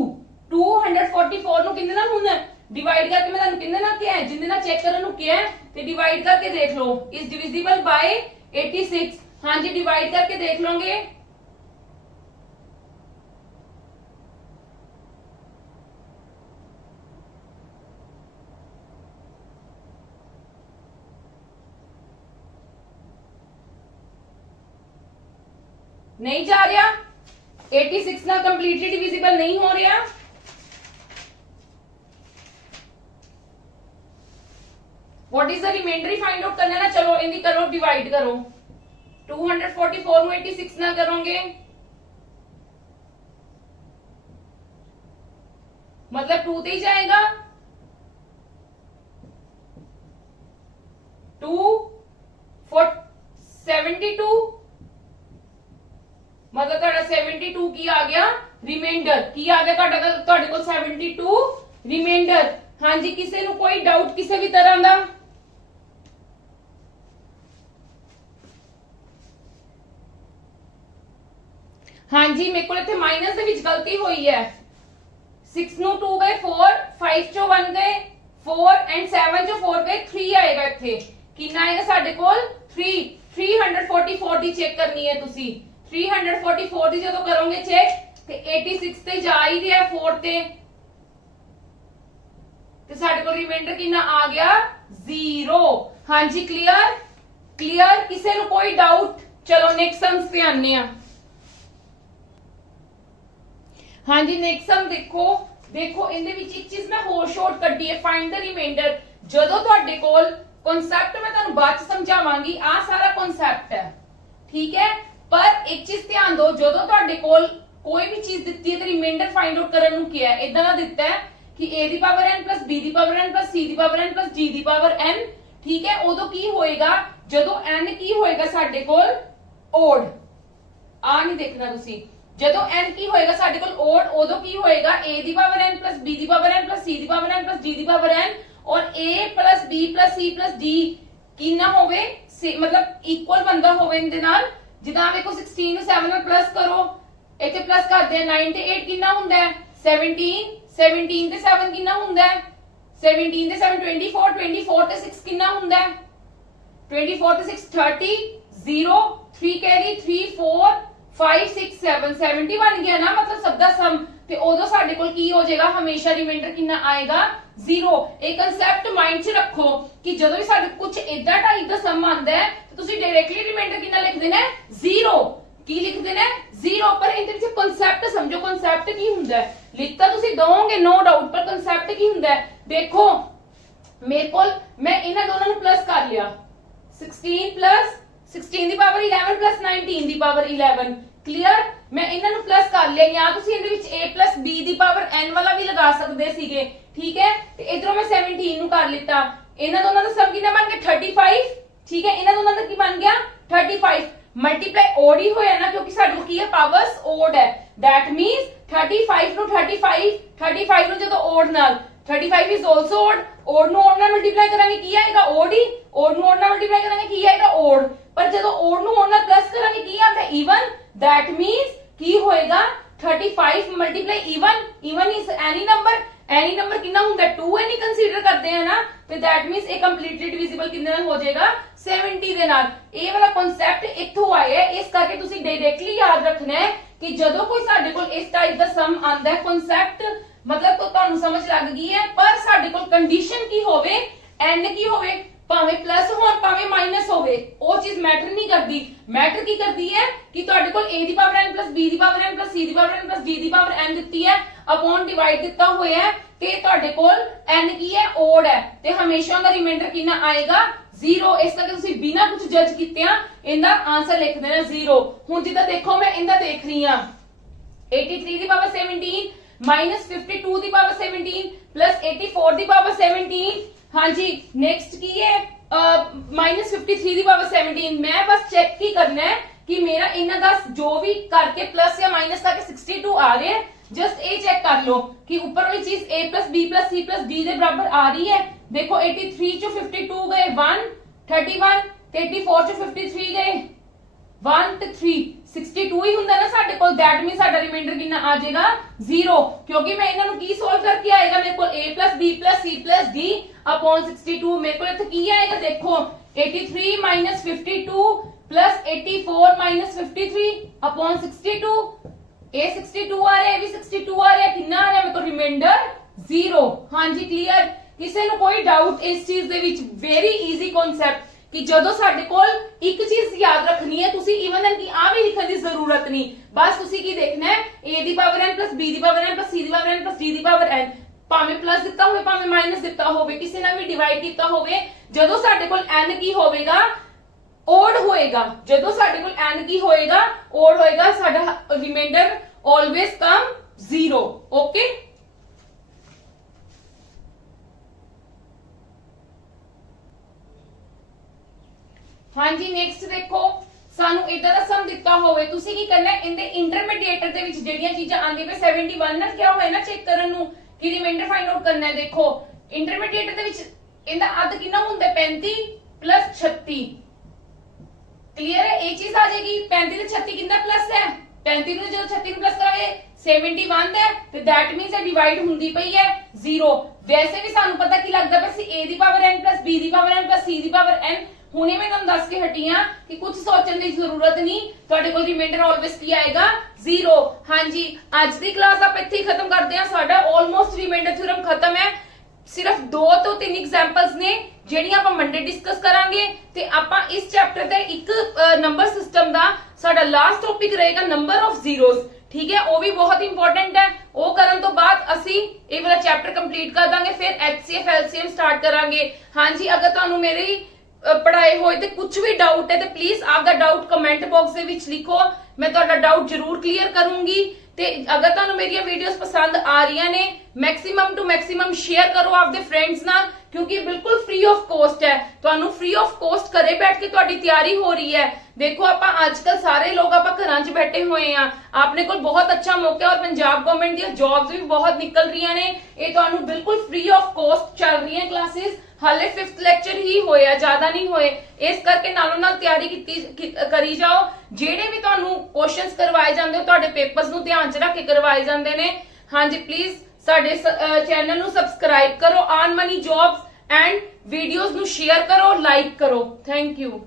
244 ਨੂੰ ਕਿੰਨੇ ਨਾਲ ਹੁੰਦਾ डिवाइड करके मैं ਤੁਹਾਨੂੰ ਕਿੰਨੇ ਨਾਲ ਕਿਹਾ ਹੈ ਜਿੰਨੇ ਨਾਲ ਚੈੱਕ ਕਰਨ ਨੂੰ ਕਿਹਾ ਹੈ ਤੇ डिवाइड करके देख लो इज डिविजिबल बाय 86 हाँ जी डिवाइड करके देख लोगे नहीं जा रहा 86 ना कंप्लीटली डिविजिबल नहीं हो रहा what is the remainder find out करना ना चलो इनकी करो डिवाइड करो 244 ਨੂੰ 86 ਨਾਲ करोगे मतलब 2 ਤੇ ही जाएगा 2 for 72 मतलब ਤੁਹਾਡਾ 72 ਕੀ ਆ ਗਿਆ ਰਿਮਾਈਂਡਰ ਕੀ ਆ ਗਿਆ ਤੁਹਾਡੇ ਕੋਲ 72 ਰਿਮਾਈਂਡਰ ਹਾਂਜੀ ਕਿਸੇ ਨੂੰ ਕੋਈ ਡਾਊਟ ਕਿਸੇ ਵੀ ਤਰ੍ਹਾਂ ਦਾ ਹਾਂਜੀ ਮੇਰੇ ਕੋਲ ਇੱਥੇ ਮਾਈਨਸ ਦੇ ਵਿੱਚ ਗਲਤੀ ਹੋਈ ਹੈ 6 ਨੂੰ 2 ਗਏ 4 5 ਚੋਂ 1 ਗਏ 4 ਐਂਡ 7 ਚੋਂ 4 ਗਏ 3 ਆਏਗਾ ਇੱਥੇ ਕਿੰਨਾ ਆਏਗਾ ਸਾਡੇ ਕੋਲ 3 344 ਦੀ ਚੈੱਕ ਕਰਨੀ ਹੈ ਤੁਸੀਂ 344 ਦੀ ਜਦੋਂ ਕਰੋਗੇ ਚੈੱਕ ਤੇ 86 ਤੇ ਜਾ ਹੀ ਰਿਹਾ 4 ਤੇ ਸਾਡੇ ਕੋਲ ਰਿਮਾਈਂਡਰ ਕਿੰਨਾ ਆ ਗਿਆ 0 ਹਾਂਜੀ ਕਲੀਅਰ ਕਿਸੇ ਨੂੰ ਕੋਈ ਡਾਊਟ ਚਲੋ ਨੈਕਸਟ ਸਮਸ ਤੇ ਆਨੇ ਆ ਹਾਂਜੀ ਨੈਕਸਟ ਸਮ ਦੇਖੋ ਇਹਦੇ ਵਿੱਚ ਇੱਕ ਚੀਜ਼ ਮੈਂ ਹੋਰ ਸ਼ਾਰਟ ਕੱਢੀ ਹੈ ਫਾਈਂਡ ਦ ਰਿਮਾਈਂਡਰ ਜਦੋਂ ਤੁਹਾਡੇ ਕੋਲ ਕਨਸੈਪਟ ਮੈਂ ਤੁਹਾਨੂੰ ਬਾਅਦ ਚ ਸਮਝਾਵਾਂਗੀ ਆ ਸਾਰਾ ਕਨਸੈਪਟ ਹੈ ਠੀਕ ਹੈ ਪਰ ਇੱਕ ਚੀਜ਼ ਧਿਆਨ ਦਿਓ ਜਦੋਂ ਤੁਹਾਡੇ ਕੋਲ ਕੋਈ ਵੀ ਚੀਜ਼ ਦਿੱਤੀ ਹੈ ਤੇ ਰਿਮਾਈਂਡਰ ਫਾਈਂਡ ਆਊਟ ਕਰਨ ਨੂੰ ਕੀ ਹੈ ਇਦਾਂ ਦਾ ਦਿੱਤਾ ਹੈ कि a the power n plus b the power n plus c the power n plus g the power n ਠੀਕ ਹੈ ਉਦੋਂ ਕੀ ਹੋਏਗਾ ਜਦੋਂ n ਕੀ ਹੋਏਗਾ ਸਾਡੇ ਕੋਲ ਓਡ ਆ ਨਹੀਂ ਦੇਖਣਾ ਤੁਸੀਂ ਜਦੋਂ n ਕੀ ਹੋਏਗਾ ਸਾਡੇ ਕੋਲ ਓਡ ਉਦੋਂ ਕੀ ਹੋਏਗਾ a the power n plus b the power n plus c the power n plus g the power n ਔਰ a plus b plus c plus d ਕਿੰਨਾ ਹੋਵੇ ਮਤਲਬ ਇਕੁਅਲ ਬੰਦਾ ਹੋਵੇ ਇਹਦੇ ਨਾਲ ਜਿੱਦਾਂ ਵੇਖੋ 16 ਨੂੰ 7 ਨਾਲ ਪਲੱਸ ਕਰੋ ਇੱਥੇ ਪਲੱਸ ਕਰਦੇ ਆ 9 ਤੇ 8 ਕਿੰਨਾ ਹੁੰਦਾ ਹੈ 17 ਤੇ 7 ਕਿੰਨਾ ਹੁੰਦਾ ਹੈ 17 ਤੇ 7 24 ਤੇ 6 ਕਿੰਨਾ ਹੁੰਦਾ ਹੈ 24 ਤੇ 6 30 0 3 ਕੈਰੀ 3 4 5 6 7 70 ਬਣ ਗਿਆ ਨਾ ਮਤਲਬ ਸਭ ਦਾ ਸਮ ਤੇ ਉਦੋਂ ਸਾਡੇ ਕੋਲ ਕੀ ਹੋ ਜਾਏਗਾ ਹਮੇਸ਼ਾ ਰਿਮਾਈਂਡਰ ਕਿੰਨਾ ਆਏਗਾ 0 ਇਹ ਕਨਸੈਪਟ ਮਾਈਂਡ 'ਚ ਰੱਖੋ ਕਿ ਜਦੋਂ ਵੀ ਸਾਡੇ ਕੁਝ ਇਦਾਂ ਟਾਈਪ ਦਾ ਸਮ ਆਉਂਦਾ ਹੈ ਤੇ ਤੁਸੀਂ ਡਾਇਰੈਕਟਲੀ ਰਿਮਾਈਂਡਰ ਕਿੰਨਾ ਲਿਖ ਦੇਣਾ 0 ਕੀ ਲਿਖ ਦੇਣਾ 0 ਪਰ ਇਹਦੇ ਵਿੱਚ ਕਨਸੈਪਟ ਸਮਝੋ ਕਨਸੈਪਟ ਕੀ ਹੁੰਦਾ ਹੈ ਲਿਖਤਾ ਤੁਸੀਂ ਦੋਗੇ ਨੋ ਡਾਊਟ ਪਰ ਕਨਸੈਪਟ ਕੀ ਹੁੰਦਾ ਹੈ ਦੇਖੋ ਮੇਰੇ ਕੋਲ ਮੈਂ ਇਹਨਾਂ ਦੋਨਾਂ ਨੂੰ ਪਲੱਸ ਕਰ ਲਿਆ 16 ਦੀ ਪਾਵਰ 11 plus 19 ਦੀ ਪਾਵਰ 11 ਕਲੀਅਰ ਮੈਂ ਇਹਨਾਂ ਨੂੰ ਪਲੱਸ ਕਰ ਲਿਆ ਜਾਂ ਤੁਸੀਂ ਇਹਦੇ ਵਿੱਚ a plus b the power n ਵਾਲਾ ਵੀ ਲਗਾ ਸਕਦੇ ਸੀਗੇ ਠੀਕ ਹੈ ਤੇ ਇਧਰੋਂ ਮੈਂ 17 ਨੂੰ ਕਰ ਲਿੱਤਾ ਇਹਨਾਂ ਦੋਨਾਂ ਦਾ ਸਮ ਕਿੰਨਾ ਬਣ ਗਿਆ 35 ਠੀਕ ਹੈ ਇਹਨਾਂ ਦੋਨਾਂ ਦਾ ਕੀ ਬਣ ਗਿਆ 35 ਮਲਟੀਪਲਾਈ ਓਡ ਹੀ ਹੋਇਆ ਨਾ ਕਿਉਂਕਿ ਸਾਡੇ ਕੋਲ ਕੀ ਹੈ ਪਾਵਰਸ ਓਡ ਹੈ that means 35 ਨੂੰ 35 ਨੂੰ ਜਦੋਂ ਓਡ ਨਾਲ 35 is also odd ਨੂੰ odd ਨਾਲ ਮਲਟੀਪਲਾਈ ਕਰਾਂਗੇ ਕੀ ਆਏਗਾ odd ਹੀ odd ਨੂੰ odd ਨਾਲ ਮਲਟੀਪਲਾਈ ਕਰਾਂਗੇ ਕੀ ਆਏਗਾ odd ਪਰ ਜਦੋਂ odd ਨੂੰ odd ਨਾਲ ਪਲੱਸ ਕਰਾਂਗੇ ਕੀ ਆਉਂਦਾ even that means ਕੀ ਹੋਏਗਾ 35 multiply even is any number ਕਿੰਨਾ ਹੁੰਦਾ 2 ਨਹੀਂ ਕੰਸੀਡਰ ਕਰਦੇ ਆ ਨਾ ਤੇ that means ਇਹ ਕੰਪਲੀਟਲੀ ਡਿਵੀਜ਼ੀਬਲ ਕਿੰਨੇ ਨਾਲ ਹੋ ਜਾਏਗਾ 70 ਦੇ ਨਾਲ ਇਹ ਵਾਲਾ ਕਨਸੈਪਟ ਇੱਥੋਂ ਆਇਆ ਹੈ ਇਸ ਕਰਕੇ ਤੁਸੀਂ ਡਾਇਰੈਕਟਲੀ ਯਾਦ ਰੱਖਣਾ ਹੈ ਕਿ ਜਦੋਂ ਕੋਈ ਸਾਡੇ ਕੋਲ ਇਸ ਟਾਈਪ ਦਾ ਸਮ ਆਂਦਾ ਹੈ ਕਨਸੈਪਟ मतलब तो ਤੁਹਾਨੂੰ ਸਮਝ ਲੱਗ ਗਈ ਹੈ ਪਰ ਸਾਡੇ ਕੋਲ ਕੰਡੀਸ਼ਨ ਕੀ ਹੋਵੇ n ਕੀ ਹੋਵੇ ਭਾਵੇਂ ਪਲੱਸ ਹੋਣ ਭਾਵੇਂ ਮਾਈਨਸ ਹੋਵੇ ਉਹ ਚੀਜ਼ ਮੈਟਰ ਨਹੀਂ ਕਰਦੀ ਮੈਟਰ ਕੀ ਕਰਦੀ ਹੈ ਕਿ ਤੁਹਾਡੇ ਕੋਲ a the power n b the power n c the power n d the power n ਦਿੱਤੀ ਹੈ ਅਪੋਨ ਡਿਵਾਈਡ ਦਿੱਤਾ ਹੋਇਆ ਹੈ ਤੇ ਤੁਹਾਡੇ ਕੋਲ n ਕੀ ਹੈ ਓਡ ਹੈ ਤੇ ਹਮੇਸ਼ਾ ਦਾ ਰਿਮਾਈਂਡਰ ਕਿੰਨਾ ਆਏਗਾ 0 ਇਸ ਕਰਕੇ ਤੁਸੀਂ ਬਿਨਾਂ ਕੁਝ ਜੱਜ ਕੀਤਿਆਂ ਇਹਦਾ ਆਨਸਰ ਲਿਖ ਦੇਣਾ 0 ਹੁਣ ਜਿੱਦਾਂ ਦੇਖੋ ਮੈਂ ਇਹਦਾ ਦੇਖ ਰਹੀ ਹਾਂ 83 ਦੀ ਪਾਵਰ 17 माइनस 52 ਦੀ ਪਾਵਰ 17 प्लस 84 ਦੀ ਪਾਵਰ 17 ਹਾਂਜੀ ਨੈਕਸਟ ਕੀ ਹੈ माइनस 53 ਦੀ ਪਾਵਰ 17 ਮੈਂ ਬਸ ਚੈੱਕ ਕੀ ਕਰਨਾ ਹੈ कि मेरा इन्ना का जो भी करके प्लस या माइनस करके 62 आ रहे हैं। जस्ट ये चेक कर लो कि ऊपर वाली चीज a plus B plus C plus D के बराबर आ रही है। देखो 83 चो 52 गए 1, 31 ਤੇ 84 ਚੋਂ 53 ਗਏ 1 ਤੇ 3 62 ਹੀ ਹੁੰਦਾ ਨਾ ਸਾਡੇ ਕੋਲ। दैट मीन ਸਾਡਾ ਰਿਮਾਈਂਡਰ ਕਿੰਨਾ ਆ ਜਾਏਗਾ 0, ਕਿਉਂਕਿ ਮੈਂ ਇਹਨਾਂ ਨੂੰ ਕੀ ਸੋਲਵ ਕਰਕੇ ਆਏਗਾ ਮੇਰੇ ਕੋਲ a plus b plus c plus d upon 62। ਮੇਰੇ ਕੋਲ ਇੱਥੇ ਕੀ ਆਏਗਾ ਦੇਖੋ 83 minus 52 plus 84 minus 53 upon 62। ਇਹ 62 ਆ ਰਿਹਾ, ਇਹ ਵੀ 62 ਆ ਰਿਹਾ, ਕਿੰਨਾ ਆ ਰਿਹਾ ਮੇਰੇ ਕੋਲ ਰਿਮਾਈਂਡਰ 0। ਹਾਂਜੀ ਕਲੀਅਰ? ਕਿਸੇ ਨੂੰ ਕੋਈ ਡਾਊਟ ਇਸ ਚੀਜ਼ ਦੇ ਵਿੱਚ? ਵੈਰੀ ਈਜ਼ੀ ਕਨਸੈਪਟ ਕਿ ਜਦੋਂ ਸਾਡੇ ਕੋਲ ਇੱਕ ਚੀਜ਼ ਯਾਦ ਰੱਖਣੀ ਹੈ, ਤੁਸੀਂ ਇਵਨ ਐਂਡ ਕੀ ਆ ਵੀ ਲਿਖਣ ਦੀ ਜ਼ਰੂਰਤ ਨਹੀਂ। ਬਸ ਤੁਸੀਂ ਕੀ ਦੇਖਣਾ ਹੈ a the power n plus b the power n plus c the power n plus d the power n, ਭਾਵੇਂ ਪਲੱਸ ਦਿੱਤਾ ਹੋਵੇ ਭਾਵੇਂ ਮਾਈਨਸ ਦਿੱਤਾ ਹੋਵੇ, ਕਿਸੇ ਨਾਲ ਵੀ ਡਿਵਾਈਡ ਕੀਤਾ ਹੋਵੇ, ਜਦੋਂ ਸਾਡੇ ਕੋਲ n ਕੀ ਹੋਵੇਗਾ ਓਡ ਹੋਏਗਾ। ਜਦੋਂ ਸਾਡੇ ਕੋਲ n ਕੀ ਹੋਏਗਾ ਓਡ ਹੋਏਗਾ, ਸਾਡਾ ਰਿਮਾਈਂਡਰ always come 0। ਓਕੇ ਹਾਂਜੀ ਨੈਕਸਟ ਦੇਖੋ, ਸਾਨੂੰ ਇਦਾਂ ਦਾ ਸਮ ਦਿੱਤਾ ਹੋਵੇ, ਤੁਸੀਂ ਕੀ ਕਰਨਾ ਹੈ ਇਹਦੇ ਇੰਟਰਮੀਡੀਏਟਰ ਦੇ ਵਿੱਚ ਜਿਹੜੀਆਂ ਚੀਜ਼ਾਂ ਆਂਦੀ ਪਈ 71 ਨਾਲ ਕਿਆ ਹੋਇਆ ਨਾ ਚੈੱਕ ਕਰਨ ਨੂੰ ਕਿ ਰਿਮਾਈਂਡਰ ਫਾਈਂਡ ਆਊਟ ਕਰਨਾ ਹੈ। ਦੇਖੋ ਇੰਟਰਮੀਡੀਏਟਰ ਦੇ ਵਿੱਚ ਇਹਦਾ ਅੱਧ ਕਿੰਨਾ ਹੁੰਦਾ 35 plus 36। ਕਲੀਅਰ ਹੈ? ਇਹ ਚੀਜ਼ ਆ ਜਾਏਗੀ 35 ਤੇ 36 ਕਿੰਨਾ ਪਲੱਸ ਹੈ 35 ਨੂੰ ਜਦੋਂ 36 ਨੂੰ ਪਲੱਸ ਕਰਾਂਗੇ 71 ਹੈ ਤੇ दैट मींस ਇਹ ਡਿਵਾਈਡ ਹੁੰਦੀ ਪਈ ਹੈ 0। ਵੈਸੇ ਵੀ ਸਾਨੂੰ ਪਤਾ ਕੀ ਲੱਗਦਾ ਪਿਆ ਸੀ a the power n plus b the power n plus c the power n। ਹੁਣੇ ਮੈਂ ਤੁਹਾਨੂੰ ਦੱਸ ਕੇ ਹਟੀ ਆ ਕਿ ਕੁਝ ਸੋਚਣ ਦੀ ਜ਼ਰੂਰਤ ਨਹੀਂ, ਤੁਹਾਡੇ ਕੋਲ ਰਿਮਾਈਂਡਰ ਆਲਵੇਸ ਕੀ ਆਏਗਾ 0। ਹਾਂਜੀ ਅੱਜ ਦੀ ਕਲਾਸ ਆਪਾਂ ਇੱਥੇ ਹੀ ਖਤਮ ਕਰਦੇ ਹਾਂ। ਸਾਡਾ ਆਲਮੋਸਟ ਰਿਮਾਈਂਡਰ ਥਿਊਰਮ ਖਤਮ ਹੈ। ਸਿਰਫ 2 ਤੋਂ 3 ਐਗਜ਼ਾਮਪਲਸ ਨੇ ਜਿਹੜੀਆਂ ਆਪਾਂ ਮੰਡੇ ਡਿਸਕਸ ਕਰਾਂਗੇ ਤੇ ਆਪਾਂ ਇਸ ਚੈਪਟਰ ਦੇ ਇੱਕ ਨੰਬਰ ਸਿਸਟਮ ਦਾ ਸਾਡਾ ਲਾਸਟ ਟੌਪਿਕ ਰਹੇਗਾ ਨੰਬਰ ਆਫ ਜ਼ੀਰੋਜ਼। ਠੀਕ ਹੈ, ਉਹ ਵੀ ਬਹੁਤ ਇੰਪੋਰਟੈਂਟ ਹੈ। ਉਹ ਕਰਨ ਤੋਂ ਬਾਅਦ ਅਸੀਂ ਇਹ ਵਾਲਾ ਚੈਪਟਰ ਕੰਪਲੀਟ ਕਰ ਦਾਂਗੇ, ਫਿਰ HCF LCM ਸਟਾਰਟ ਕਰਾਂਗੇ। ਹਾਂਜੀ ਅਗਰ ਤੁਹਾਨੂੰ ਮੇਰੀ ਪੜਾਏ ਹੋਏ ਤੇ ਕੁਝ ਵੀ ਡਾਊਟ ਹੈ ਤੇ ਪਲੀਜ਼ ਆਪਦਾ ਡਾਊਟ ਕਮੈਂਟ ਬਾਕਸ ਦੇ ਵਿੱਚ ਲਿਖੋ, ਮੈਂ ਤੁਹਾਡਾ ਡਾਊਟ ਜ਼ਰੂਰ ਕਲੀਅਰ ਕਰੂੰਗੀ। ਤੇ ਅਗਰ ਤੁਹਾਨੂੰ ਮੇਰੀਆਂ ਵੀਡੀਓਜ਼ ਪਸੰਦ ਆ ਰਹੀਆਂ ਨੇ ਮੈਕਸਿਮਮ ਟੂ ਮੈਕਸਿਮਮ ਸ਼ੇਅਰ ਕਰੋ ਆਪਦੇ ਫਰੈਂਡਸ ਨਾਲ, ਕਿਉਂਕਿ ਬਿਲਕੁਲ ਫ੍ਰੀ ਆਫ ਕੋਸਟ ਹੈ। ਤੁਹਾਨੂੰ ਫ੍ਰੀ ਆਫ ਕੋਸਟ ਘਰੇ ਬੈਠ ਕੇ ਤੁਹਾਡੀ ਤਿਆਰੀ ਹੋ ਰਹੀ ਹੈ। ਦੇਖੋ ਆਪਾਂ ਅੱਜਕੱਲ ਸਾਰੇ ਲੋਕ ਆਪਾਂ ਘਰਾਂ 'ਚ ਬੈਠੇ ਹੋਏ ਆ, ਆਪਣੇ ਕੋਲ ਬਹੁਤ ਅੱਛਾ ਮੌਕਾ ਔਰ ਪੰਜਾਬ ਗਵਰਨਮੈਂਟ ਦੀਆਂ ਜੌਬਸ ਵੀ ਬਹੁਤ ਨਿਕਲ ਰਹੀਆਂ ਨੇ। ਇਹ ਤੁਹਾਨੂੰ ਬਿਲਕੁਲ ਫ੍ਰੀ ਆਫ ਕੋਸਟ ਚੱਲ ਰਹੀਆਂ ਕਲਾਸਿਸ। ਹਾਲੇ 5th ਲੈਕਚਰ ਹੀ ਹੋਇਆ, ਜ਼ਿਆਦਾ ਨਹੀਂ ਹੋਏ, ਇਸ ਕਰਕੇ ਨਾਲੋਂ ਨਾਲ ਤਿਆਰੀ ਕਰੀ ਜਾਓ। ਜਿਹੜੇ ਵੀ ਤੁਹਾਨੂੰ ਕੁਐਸਚਨਸ ਕਰਵਾਏ ਜਾਂਦੇ ਹੋ ਤੁਹਾਡੇ ਪੇਪਰਸ ਨੂੰ ਧਿਆਨ 'ਚ ਰੱਖ ਕੇ ਕਰਵਾਏ ਜਾਂਦੇ ਨੇ। ਹਾਂਜੀ ਪਲੀਜ਼ ਸਾਡੇ ਚੈਨਲ ਨੂੰ ਸਬਸਕ੍ਰਾਈਬ ਕਰੋ, earn money jobs and videos ਨੂੰ ਸ਼ੇਅਰ ਕਰੋ, ਲਾਈਕ ਕਰੋ। Thank you.